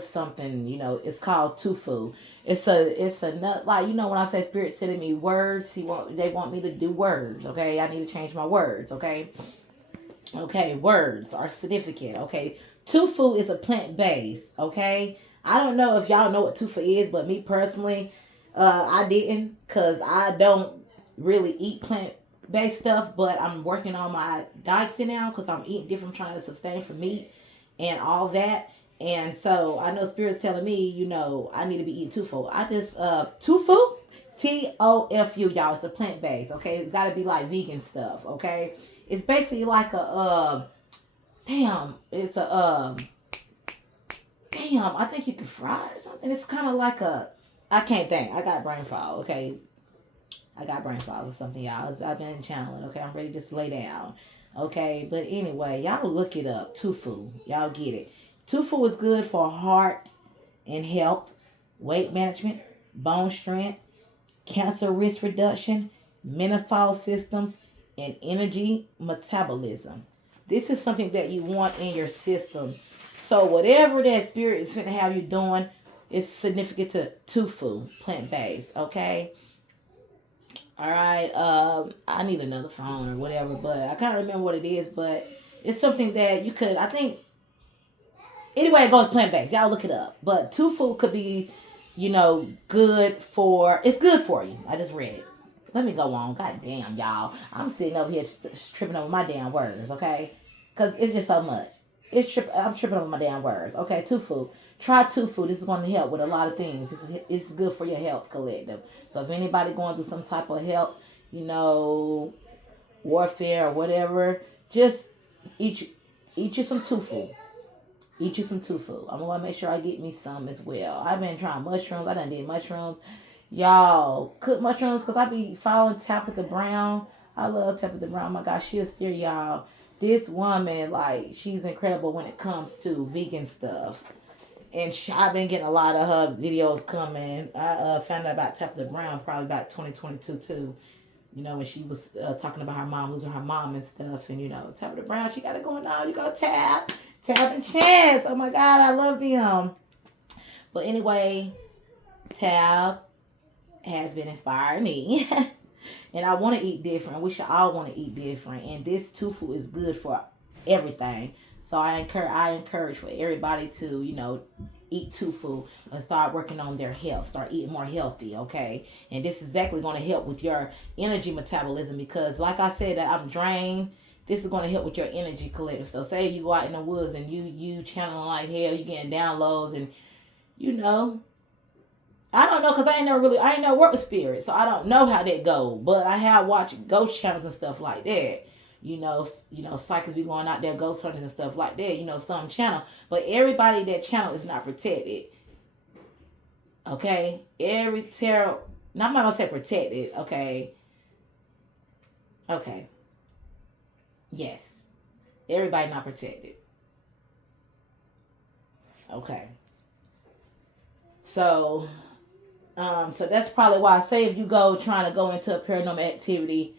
something, it's called Tufu. It's another, like, when I say Spirit sending me words, they want me to do words, okay? I need to change my words, okay? Okay, words are significant, okay? Tufu is a plant base, okay? I don't know if y'all know what tufu is, but me personally, I didn't, because I don't really eat plant based stuff, but I'm working on my diet now because I'm eating different, I'm trying to sustain from meat and all that. And so I know Spirit's telling me, I need to be eating tofu. Tofu, TOFU, y'all. It's a plant based, okay? It's got to be like vegan stuff, okay? It's basically like it's I think you can fry it or something. It's kind of like I can't think. I got brain fog, okay? I got brain fog or something, y'all. I've been channeling, okay? I'm ready to just lay down, okay? But anyway, y'all look it up. Tofu. Y'all get it. Tofu is good for heart and health, weight management, bone strength, cancer risk reduction, menopause systems, and energy metabolism. This is something that you want in your system. So whatever that spirit is going to have you doing, it's significant to tofu, plant-based, okay? All right. I need another phone or whatever, but I can't remember what it is. But it's something that you could. I think. Anyway, it goes plant based. Y'all look it up. But tofu could be, good for. It's good for you. I just read it. Let me go on. God damn, y'all. I'm sitting over here tripping over my damn words. Okay, because it's just so much. I'm tripping over my damn words. Okay, tofu. Try tofu. This is going to help with a lot of things. It's good for your health, collective. So if anybody going through some type of health, warfare or whatever, just eat you some tofu. Eat you some tofu. I'm gonna make sure I get me some as well. I've been trying mushrooms. I done did mushrooms. Y'all cook mushrooms because I be following Tabitha Brown. I love Tabitha Brown. Oh my gosh, she'll steer y'all. This woman, like, she's incredible when it comes to vegan stuff. And I've been getting a lot of her videos coming. I found out about Tabitha Brown probably about 2022 too. When she was talking about her mom, losing her mom and stuff. And, Tabitha Brown, she got it going on. You go Tab and Chance. Oh my God, I love them. But anyway, Tab has been inspiring me. And I want to eat different. We should all want to eat different. And this tofu is good for everything. So I encourage for everybody to, eat tofu and start working on their health. Start eating more healthy, okay? And this is exactly going to help with your energy metabolism because, like I said, that I'm drained. This is going to help with your energy collective. So say you go out in the woods and you channeling like hell, you getting downloads and, I don't know because I ain't never worked with spirits, so I don't know how that go. But I have watched ghost channels and stuff like that. Psychics be going out there, ghost hunters and stuff like that. Some channel, but everybody that channel is not protected. Okay, every tarot. Now I'm not gonna say protected. Okay. Yes, everybody not protected. Okay. So so that's probably why I say if you go trying to go into a paranormal activity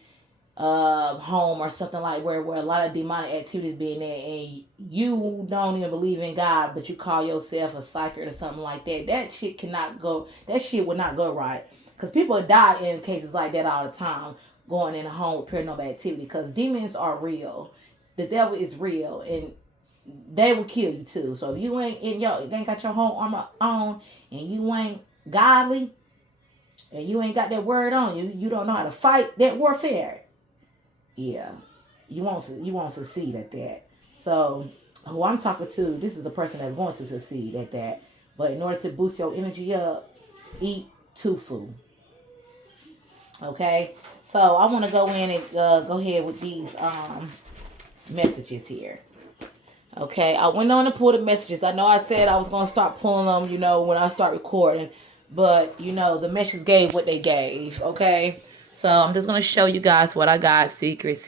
home or something like where a lot of demonic activities being there and you don't even believe in God but you call yourself a psychic or something like that, that shit would not go right because people die in cases like that all the time going in a home with paranormal activity because demons are real, the devil is real, and they will kill you too. So if you ain't got your home armor on and you ain't godly and you ain't got that word on you don't know how to fight that warfare. Yeah, you won't succeed at that. So who I'm talking to, this is the person that's going to succeed at that. But in order to boost your energy up, eat tofu. Okay, so I want to go in and go ahead with these messages here. Okay, I went on to pull the messages. I know I said I was going to start pulling them, when I start recording. But, the messages gave what they gave, okay? So I'm just going to show you guys what I got. Secret.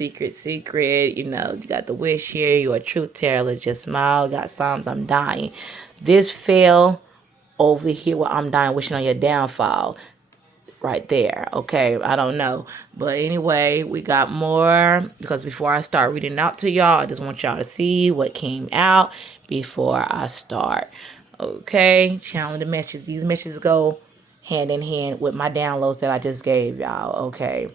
You got the wish here. You're a truth teller. Just smile. You got Psalms, I'm dying. This fell over here where I'm dying, wishing on your downfall. right there. Okay, I don't know. But anyway, we got more, because before I start reading out to y'all, I just want y'all to see what came out before I start. Okay, channel the messages. These messages go hand in hand with my downloads that I just gave y'all. Okay.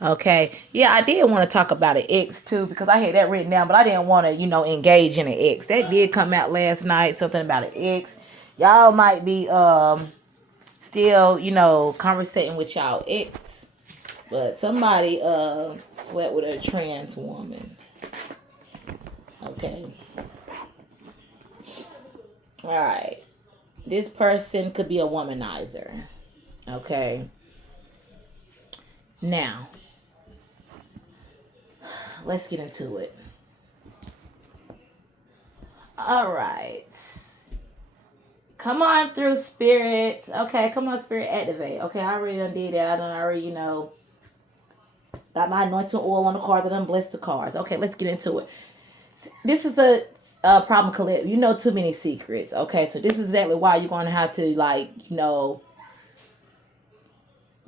Okay. Yeah, I did want to talk about an ex too, because I had that written down, but I didn't want to, engage in an ex. That did come out last night, something about an ex. Y'all might be still, conversating with y'all ex. But somebody slept with a trans woman. Okay. All right. This person could be a womanizer. Okay. Now, let's get into it. All right. Come on through, Spirit. Okay, come on, Spirit, activate. Okay, I already done did that. I done already, got my anointing oil on the card. I done blessed the cards. Okay, let's get into it. This is a problem collective. You know too many secrets. Okay, so this is exactly why you're going to have to,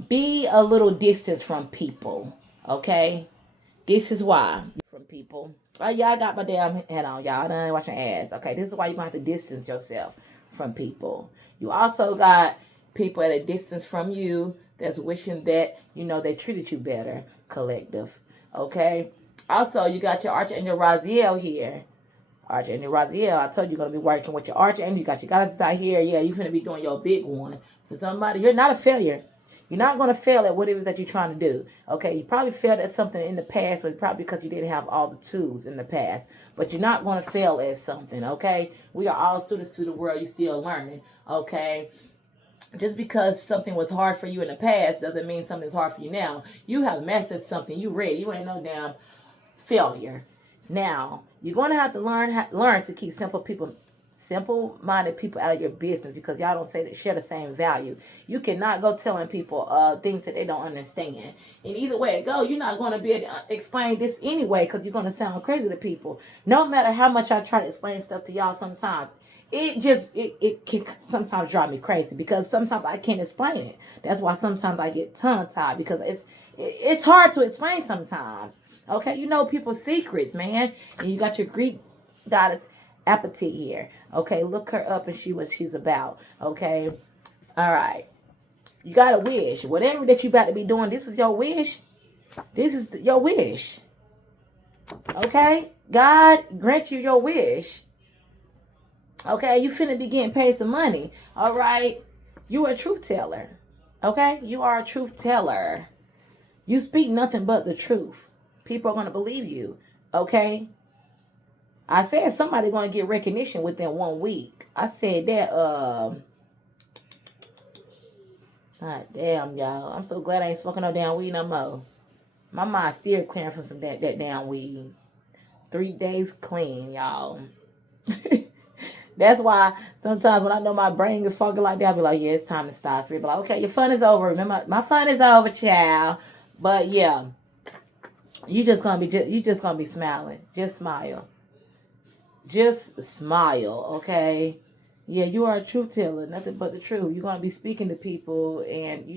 be a little distance from people. Okay? This is why. From people. Oh, yeah, I got my damn head on, y'all. I done watching ads. Okay, this is why you're going to have to distance yourself from people. You also got people at a distance from you that's wishing that, they treated you better, collective. Okay? Also, you got your Archangel Raziel here. Archangel Raziel, I told you, you're going to be working with your Archangel. You got your goddesses out here. Yeah, you're going to be doing your big one. For somebody, you're not a failure. You're not going to fail at what it is that you're trying to do. Okay, you probably failed at something in the past, but probably because you didn't have all the tools in the past. But you're not going to fail at something, okay? We are all students to the world. You're still learning, okay? Just because something was hard for you in the past doesn't mean something's hard for you now. You have mastered something. You ready. You ain't no damn failure. Now, you're going to have to learn to keep simple-minded people out of your business, because y'all don't share the same value. You cannot go telling people things that they don't understand. And either way it go, you're not going to be able to explain this anyway, because you're going to sound crazy to people. No matter how much I try to explain stuff to y'all, sometimes it can sometimes drive me crazy, because sometimes I can't explain it. That's why sometimes I get tongue-tied, because it's hard to explain sometimes. Okay, people's secrets, man. And you got your Greek goddess Apatite here. Okay, look her up and see what she's about. Okay, all right. You got a wish. Whatever that you about to be doing, this is your wish. This is your wish. Okay, God grant you your wish. Okay, you finna be getting paid some money. All right, you are a truth teller. Okay, you are a truth teller. You speak nothing but the truth. People are going to believe you. Okay? I said somebody going to get recognition within 1 week. I said that, God damn, y'all. I'm so glad I ain't smoking no damn weed no more. My mind's still clearing from some that damn weed. 3 days clean, y'all. That's why sometimes when I know my brain is foggy like that, I'll be like, yeah, it's time to stop. Spirit be like, okay, your fun is over. Remember, my fun is over, child. But yeah. You just gonna be smiling. Just smile. Just smile, okay? Yeah, you are a truth teller, nothing but the truth. You're gonna be speaking to people, and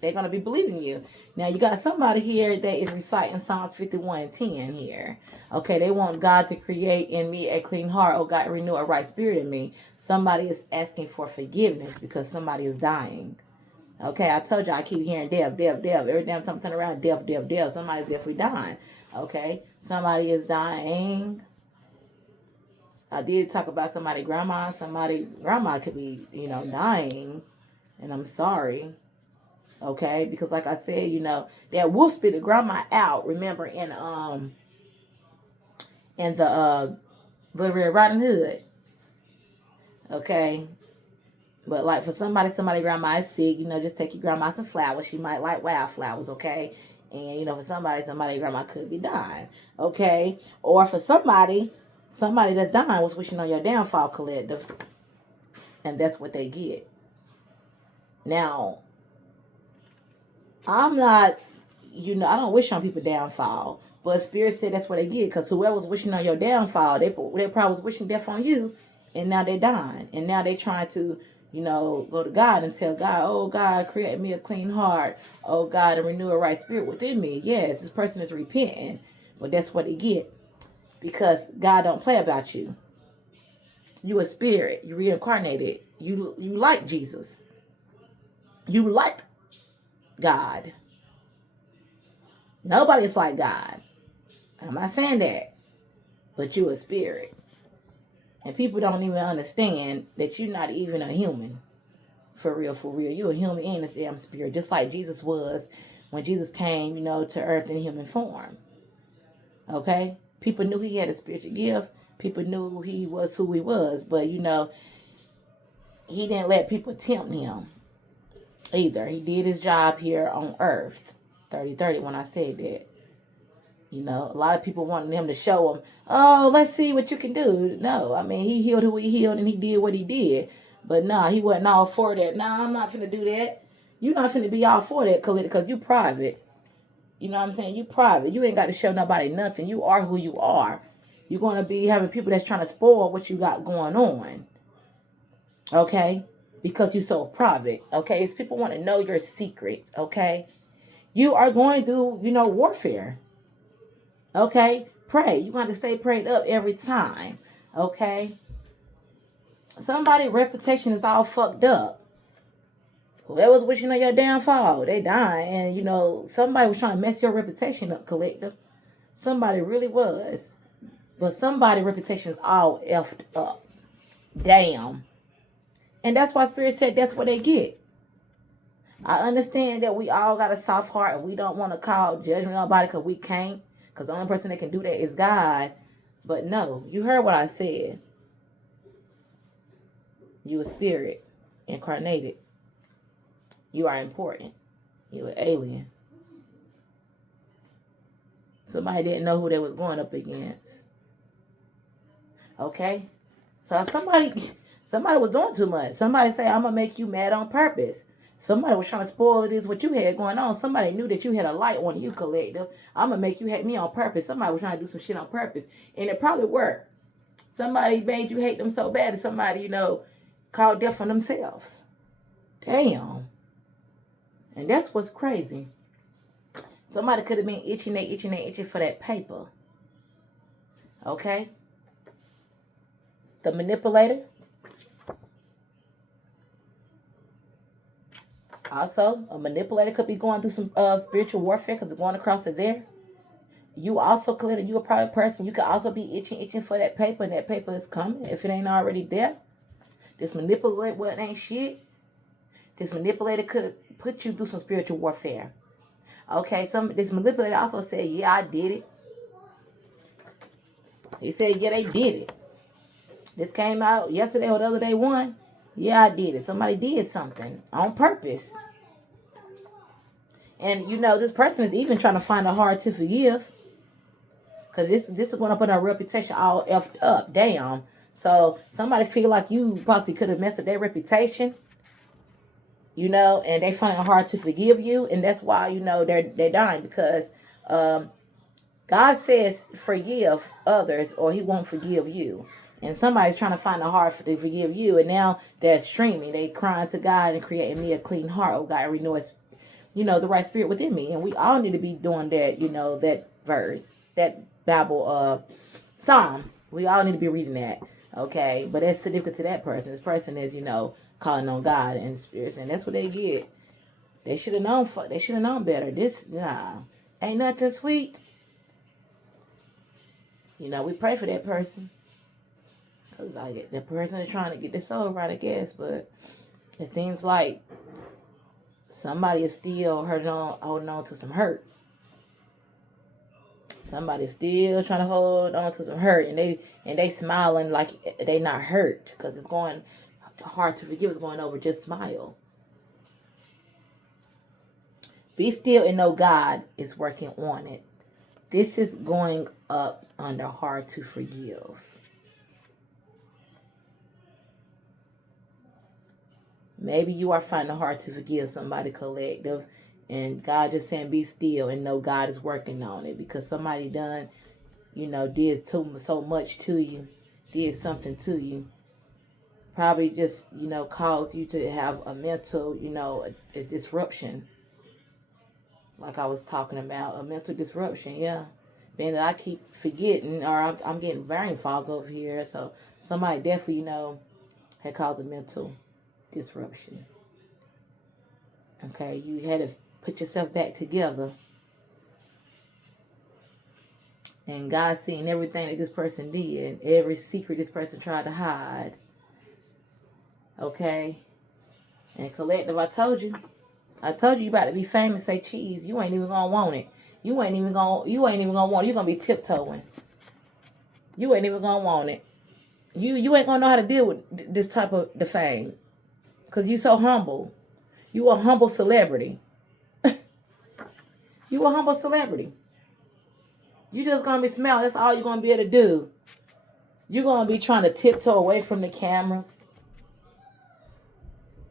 they're gonna be believing you. Now you got somebody here that is reciting Psalms 51:10 here. Okay, they want God to create in me a clean heart. Oh God, renew a right spirit in me. Somebody is asking for forgiveness because somebody is dying. Okay, I told you I keep hearing death, death, death. Every damn time I turn around, death, death, death. Somebody's definitely dying. Okay, somebody is dying. I did talk about somebody grandma. Grandma could be, dying. And I'm sorry. Okay, because like I said, that wolf spit the grandma out. Remember in the Little Red Riding Hood. Okay. But like for somebody grandma is sick, just take your grandma some flowers. She might like wildflowers, okay? And for somebody grandma could be dying, okay? Or for somebody that's dying was wishing on your downfall, collective. And that's what they get. Now, I'm not, I don't wish on people downfall. But Spirit said that's what they get. Because whoever's wishing on your downfall, they probably was wishing death on you. And now they're dying. And now they're trying to, go to God and tell God, oh God, create me a clean heart. Oh God, and renew a right spirit within me. Yes, this person is repenting, but that's what they get, because God don't play about you. You a spirit. You reincarnated. You like Jesus. You like God. Nobody's like God. I'm not saying that, but you a spirit, and people don't even understand that you're not even a human. For real, for real. You're a human and a damn spirit, just like Jesus was when Jesus came, to earth in human form. Okay? People knew he had a spiritual gift. People knew he was who he was. But, he didn't let people tempt him either. He did his job here on earth. 30-30 when I said that. A lot of people wanted him to show them, oh, let's see what you can do. No, I mean, he healed who he healed and he did what he did. But nah, he wasn't all for that. Nah, I'm not finna do that. You're not finna be all for that, Khalid, because you private. You know what I'm saying? You private. You ain't got to show nobody nothing. You are who you are. You're going to be having people that's trying to spoil what you got going on. Okay? Because you're so private. Okay? It's people want to know your secrets. Okay? You are going through, warfare. Okay? Pray. You got to stay prayed up every time. Okay? Somebody's reputation is all fucked up. Whoever's wishing on your downfall, they dying. And, somebody was trying to mess your reputation up, collective. Somebody really was. But somebody's reputation is all effed up. Damn. And that's why Spirit said that's what they get. I understand that we all got a soft heart and we don't want to call judgment on nobody because we can't. Because the only person that can do that is God. But no, you heard what I said. You a spirit incarnated. You are important. You an alien. Somebody didn't know who they was going up against. Okay? So somebody was doing too much. Somebody say, I'm going to make you mad on purpose. Somebody was trying to spoil this, what you had going on. Somebody knew that you had a light on you, collective. I'm going to make you hate me on purpose. Somebody was trying to do some shit on purpose. And it probably worked. Somebody made you hate them so bad that somebody, called death on themselves. Damn. And that's what's crazy. Somebody could have been itching for that paper. Okay? The manipulator. Also, a manipulator could be going through some spiritual warfare because it's going across it there. You also, Kalita, you a private person. You could also be itching for that paper, and that paper is coming if it ain't already there. This manipulator, well, it ain't shit. This manipulator could put you through some spiritual warfare. Okay, this manipulator also said, yeah, I did it. He said, yeah, they did it. This came out yesterday or the other day one. Yeah, I did it. Somebody did something on purpose. And, this person is even trying to find it hard to forgive. Because this is going to put our reputation all effed up. Damn. So somebody feel like you possibly could have messed up their reputation. And they find it hard to forgive you. And that's why, they're dying. Because God says forgive others or he won't forgive you. And somebody's trying to find it hard to forgive you. And now they're streaming. They crying to God and creating me a clean heart. Oh, God, renew us, the right spirit within me. And we all need to be doing that, that verse, that Bible, Psalms. We all need to be reading that. Okay. But that's significant to that person. This person is, calling on God and spirits. And that's what they get. They should have known better. Ain't nothing sweet. We pray for that person. Because that person is trying to get their soul right, I guess. But it seems like somebody is still holding on to some hurt. Somebody's still trying to hold on to some hurt. And they smiling like they not hurt. Because it's going hard to forgive. It's going over. Just smile. Be still and know God is working on it. This is going up under hard to forgive. Maybe you are finding it hard to forgive somebody, collective. And God just saying be still and know God is working on it. Because somebody done, did so much to you. Did something to you. probably just, cause you to have a mental, a disruption. Like I was talking about, a mental disruption, yeah. Being that I keep forgetting, or I'm getting brain fog over here. So somebody definitely, had caused a mental disruption. Okay, you had to put yourself back together. And God seeing everything that this person did, every secret this person tried to hide. Okay? And collective, I told you you about to be famous, say cheese. You ain't even gonna want it. You ain't even gonna want it. You're gonna be tiptoeing. You ain't even gonna want it. You ain't gonna know how to deal with this type of the fame. Cause you so humble. You a humble celebrity. You a humble celebrity. You just gonna be smiling. That's all you're gonna be able to do. You're gonna be trying to tiptoe away from the cameras.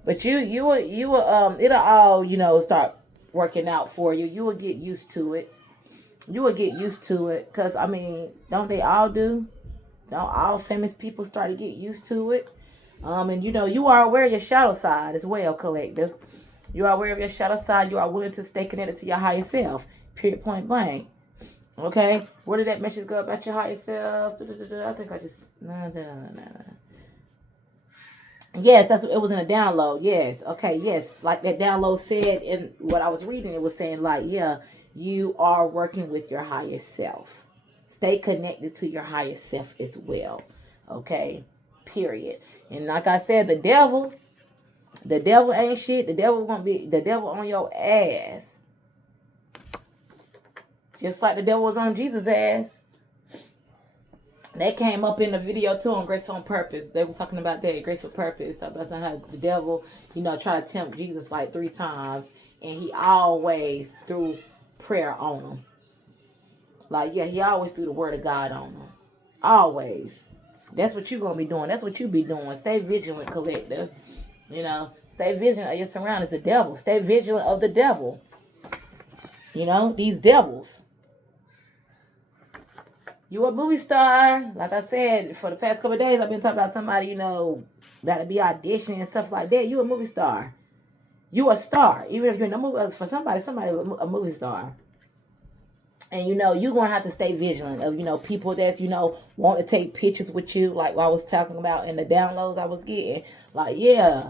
But you will it'll all, start working out for you. You will get used to it. You will get used to it. Cause I mean, don't they all do? Don't all famous people start to get used to it? And you are aware of your shadow side as well, collective. You are aware of your shadow side. You are willing to stay connected to your higher self. Period, point blank. Okay? Where did that message go about your higher self? I think I just... No. Yes, it was in a download. Yes. Okay, yes. Like that download said in what I was reading, it was saying like, yeah, you are working with your higher self. Stay connected to your higher self as well. Okay? Period. And like I said, the devil ain't shit. The devil on your ass. Just like the devil was on Jesus' ass. They came up in the video too on Grace on Purpose. They was talking about that, Grace on Purpose. About how the devil, tried to tempt Jesus like 3 times. And he always threw prayer on him. Like, yeah, he always threw the word of God on him. Always. That's what you're going to be doing. That's what you be doing. Stay vigilant, collective. Stay vigilant of your surroundings. The devil. Stay vigilant of the devil. These devils. You a movie star. Like I said, for the past couple of days, I've been talking about somebody, about to be auditioning and stuff like that. You a movie star. You a star. Even if you're in a movie, for somebody a movie star. And, you're going to have to stay vigilant of, people that, want to take pictures with you. Like what I was talking about in the downloads I was getting. Like, yeah.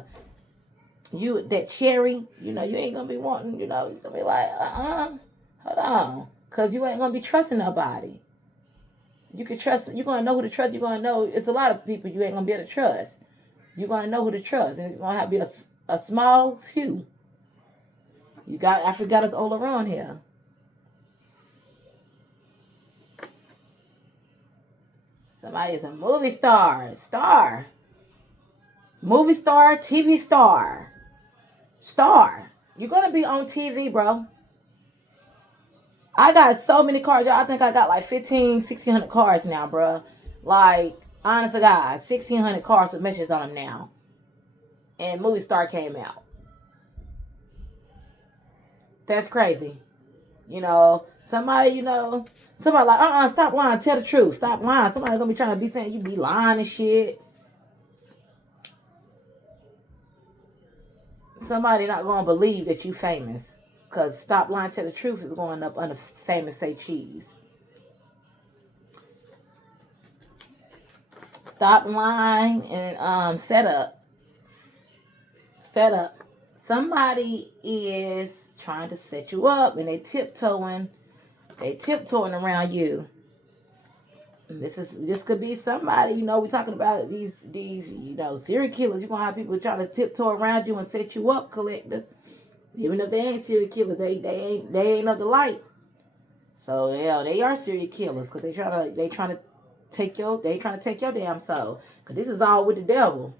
That cherry, you ain't going to be wanting, you're going to be like, hold on. Because you ain't going to be trusting nobody. You can trust, you're going to know who to trust. You're going to know, it's a lot of people you ain't going to be able to trust. You're going to know who to trust. And it's going to have to be a small few. I forgot it's all around here. Somebody is a movie star. Movie star, TV star. You're going to be on TV, bro. I got so many cars. Y'all, I think I got like 1,600 cars now, bro. Like, honest to God, 1,600 cars with messages on them now. And Movie Star came out. That's crazy. Somebody like, stop lying. Tell the truth. Stop lying. Somebody gonna be trying to be saying you be lying and shit. Somebody not gonna believe that you famous. Because stop lying, tell the truth is going up under famous say cheese. Stop lying and set up. Somebody is trying to set you up and they tiptoeing around you. This could be somebody, we're talking about these serial killers. You're gonna have people trying to tiptoe around you and set you up, collective. Even if they ain't serial killers, they ain't of the light. So yeah, they are serial killers because they trying to take your damn soul. Because this is all with the devil.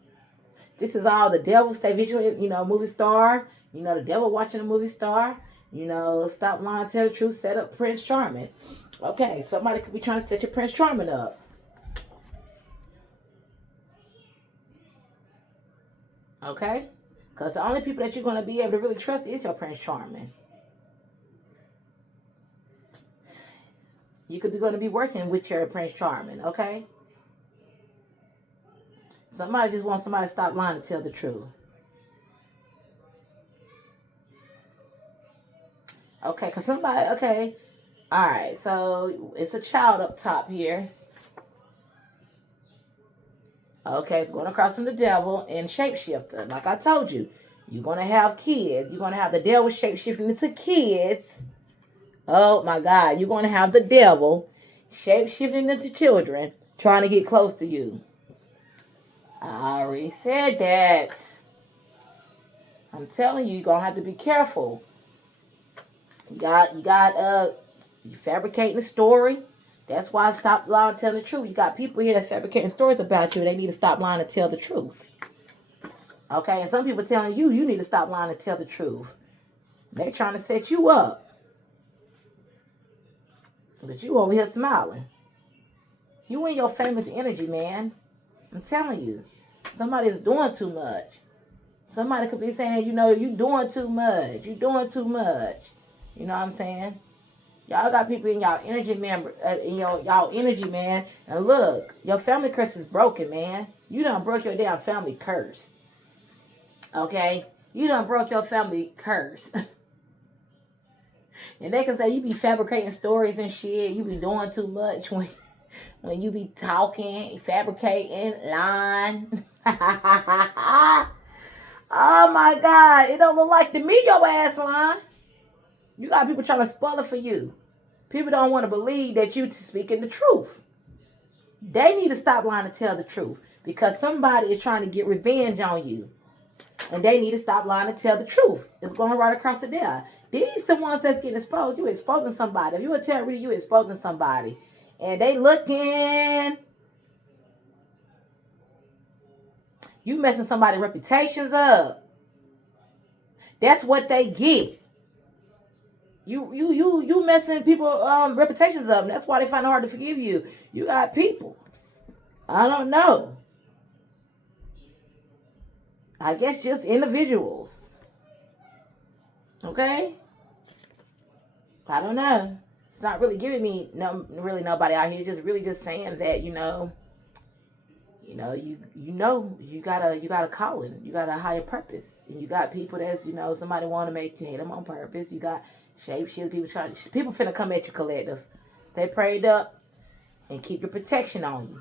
This is all the devil. Stay vigilant, movie star. The devil watching a movie star. Stop lying, tell the truth, set up Prince Charming. Okay, somebody could be trying to set your Prince Charming up. Okay? Because the only people that you're going to be able to really trust is your Prince Charming. You could be going to be working with your Prince Charming, okay? Somebody just wants somebody to stop lying and tell the truth. Okay, because somebody, okay. All right, so it's a child up top here. Okay, it's going across from the devil and shapeshifter. Like I told you, you're going to have kids. You're going to have the devil shapeshifting into kids. Oh my God, you're going to have the devil shapeshifting into children trying to get close to you. I already said that. I'm telling you, you're going to have to be careful. You fabricating a story. That's why I stopped lying and telling the truth. You got people here that fabricating stories about you. They need to stop lying and tell the truth. Okay, and some people telling you, you need to stop lying and tell the truth. They trying to set you up. But you over here smiling. You in your famous energy, man. I'm telling you. Somebody's doing too much. Somebody could be saying, you doing too much. You doing too much. You know what I'm saying? Y'all got people in y'all energy, y'all energy, man. And look, your family curse is broken, man. You done broke your damn family curse. Okay? You done broke your family curse. And they can say you be fabricating stories and shit. You be doing too much when you be talking, fabricating, lying. Oh my God. It don't look like to me your ass lying. You got people trying to spoil it for you. People don't want to believe that you speaking the truth. They need to stop lying and tell the truth. Because somebody is trying to get revenge on you. And they need to stop lying and tell the truth. It's going right across the there. These the ones that's getting exposed. You exposing somebody. If you a terrorist, you exposing somebody. And they looking. You messing somebody's reputations up. That's what they get. You messing people reputations up. And that's why they find it hard to forgive you. You got people. I don't know. I guess just individuals. Okay? I don't know. It's not really giving me really nobody out here. Just really just saying that, you got a calling. You got a higher purpose. And you got people that's, somebody want to make you hate them on purpose. You got shapeshifters, people finna come at you, collective. Stay prayed up and keep your protection on you.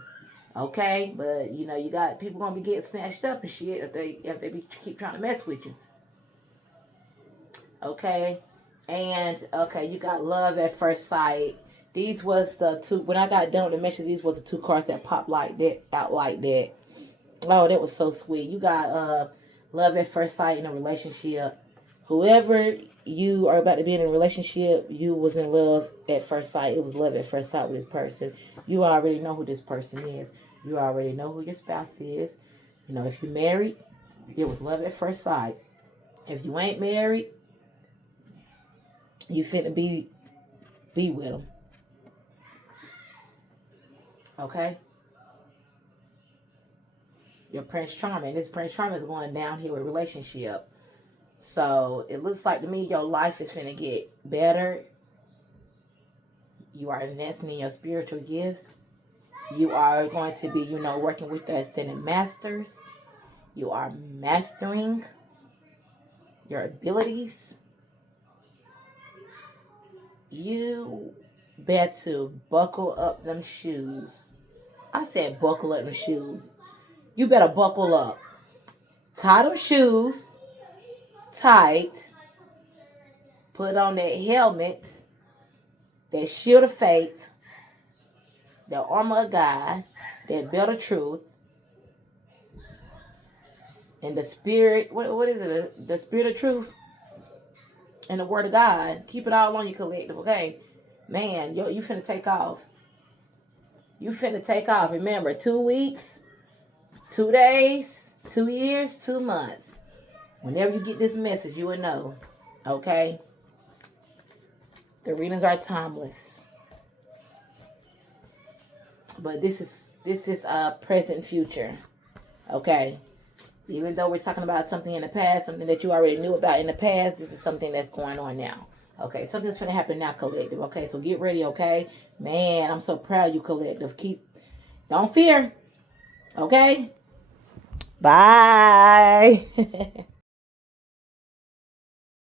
Okay? But you got people gonna be getting snatched up and shit if they keep trying to mess with you. Okay? And okay, you got love at first sight. These was the two, when I got done with the message, these was the two cards that popped like that, out like that. Oh, that was so sweet. You got love at first sight in a relationship. Whoever you are about to be in a relationship, you was in love at first sight. It was love at first sight with this person. You already know who this person is. You already know who your spouse is. If you're married, it was love at first sight. If you ain't married, you finna be with them. Okay? Your Prince Charming. This Prince Charming is going downhill with relationship. So it looks like to me your life is finna get better. You are advancing in your spiritual gifts. You are going to be, working with the ascended masters. You are mastering your abilities. You better buckle up them shoes. I said buckle up them shoes. You better buckle up. Tie them shoes tight. Put on that helmet, that shield of faith, that armor of God, that belt of truth, and the spirit. What is it? The spirit of truth and the word of God. Keep it all on your collective, okay? Man, you finna take off. You finna take off. Remember, 2 weeks, 2 days, 2 years, 2 months. Whenever you get this message, you will know. Okay? The readings are timeless. But this is present future. Okay? Even though we're talking about something in the past, something that you already knew about in the past, this is something that's going on now. Okay, something's going to happen now, collective. Okay, so get ready, okay? Man, I'm so proud of you, collective. Don't fear. Okay? Bye.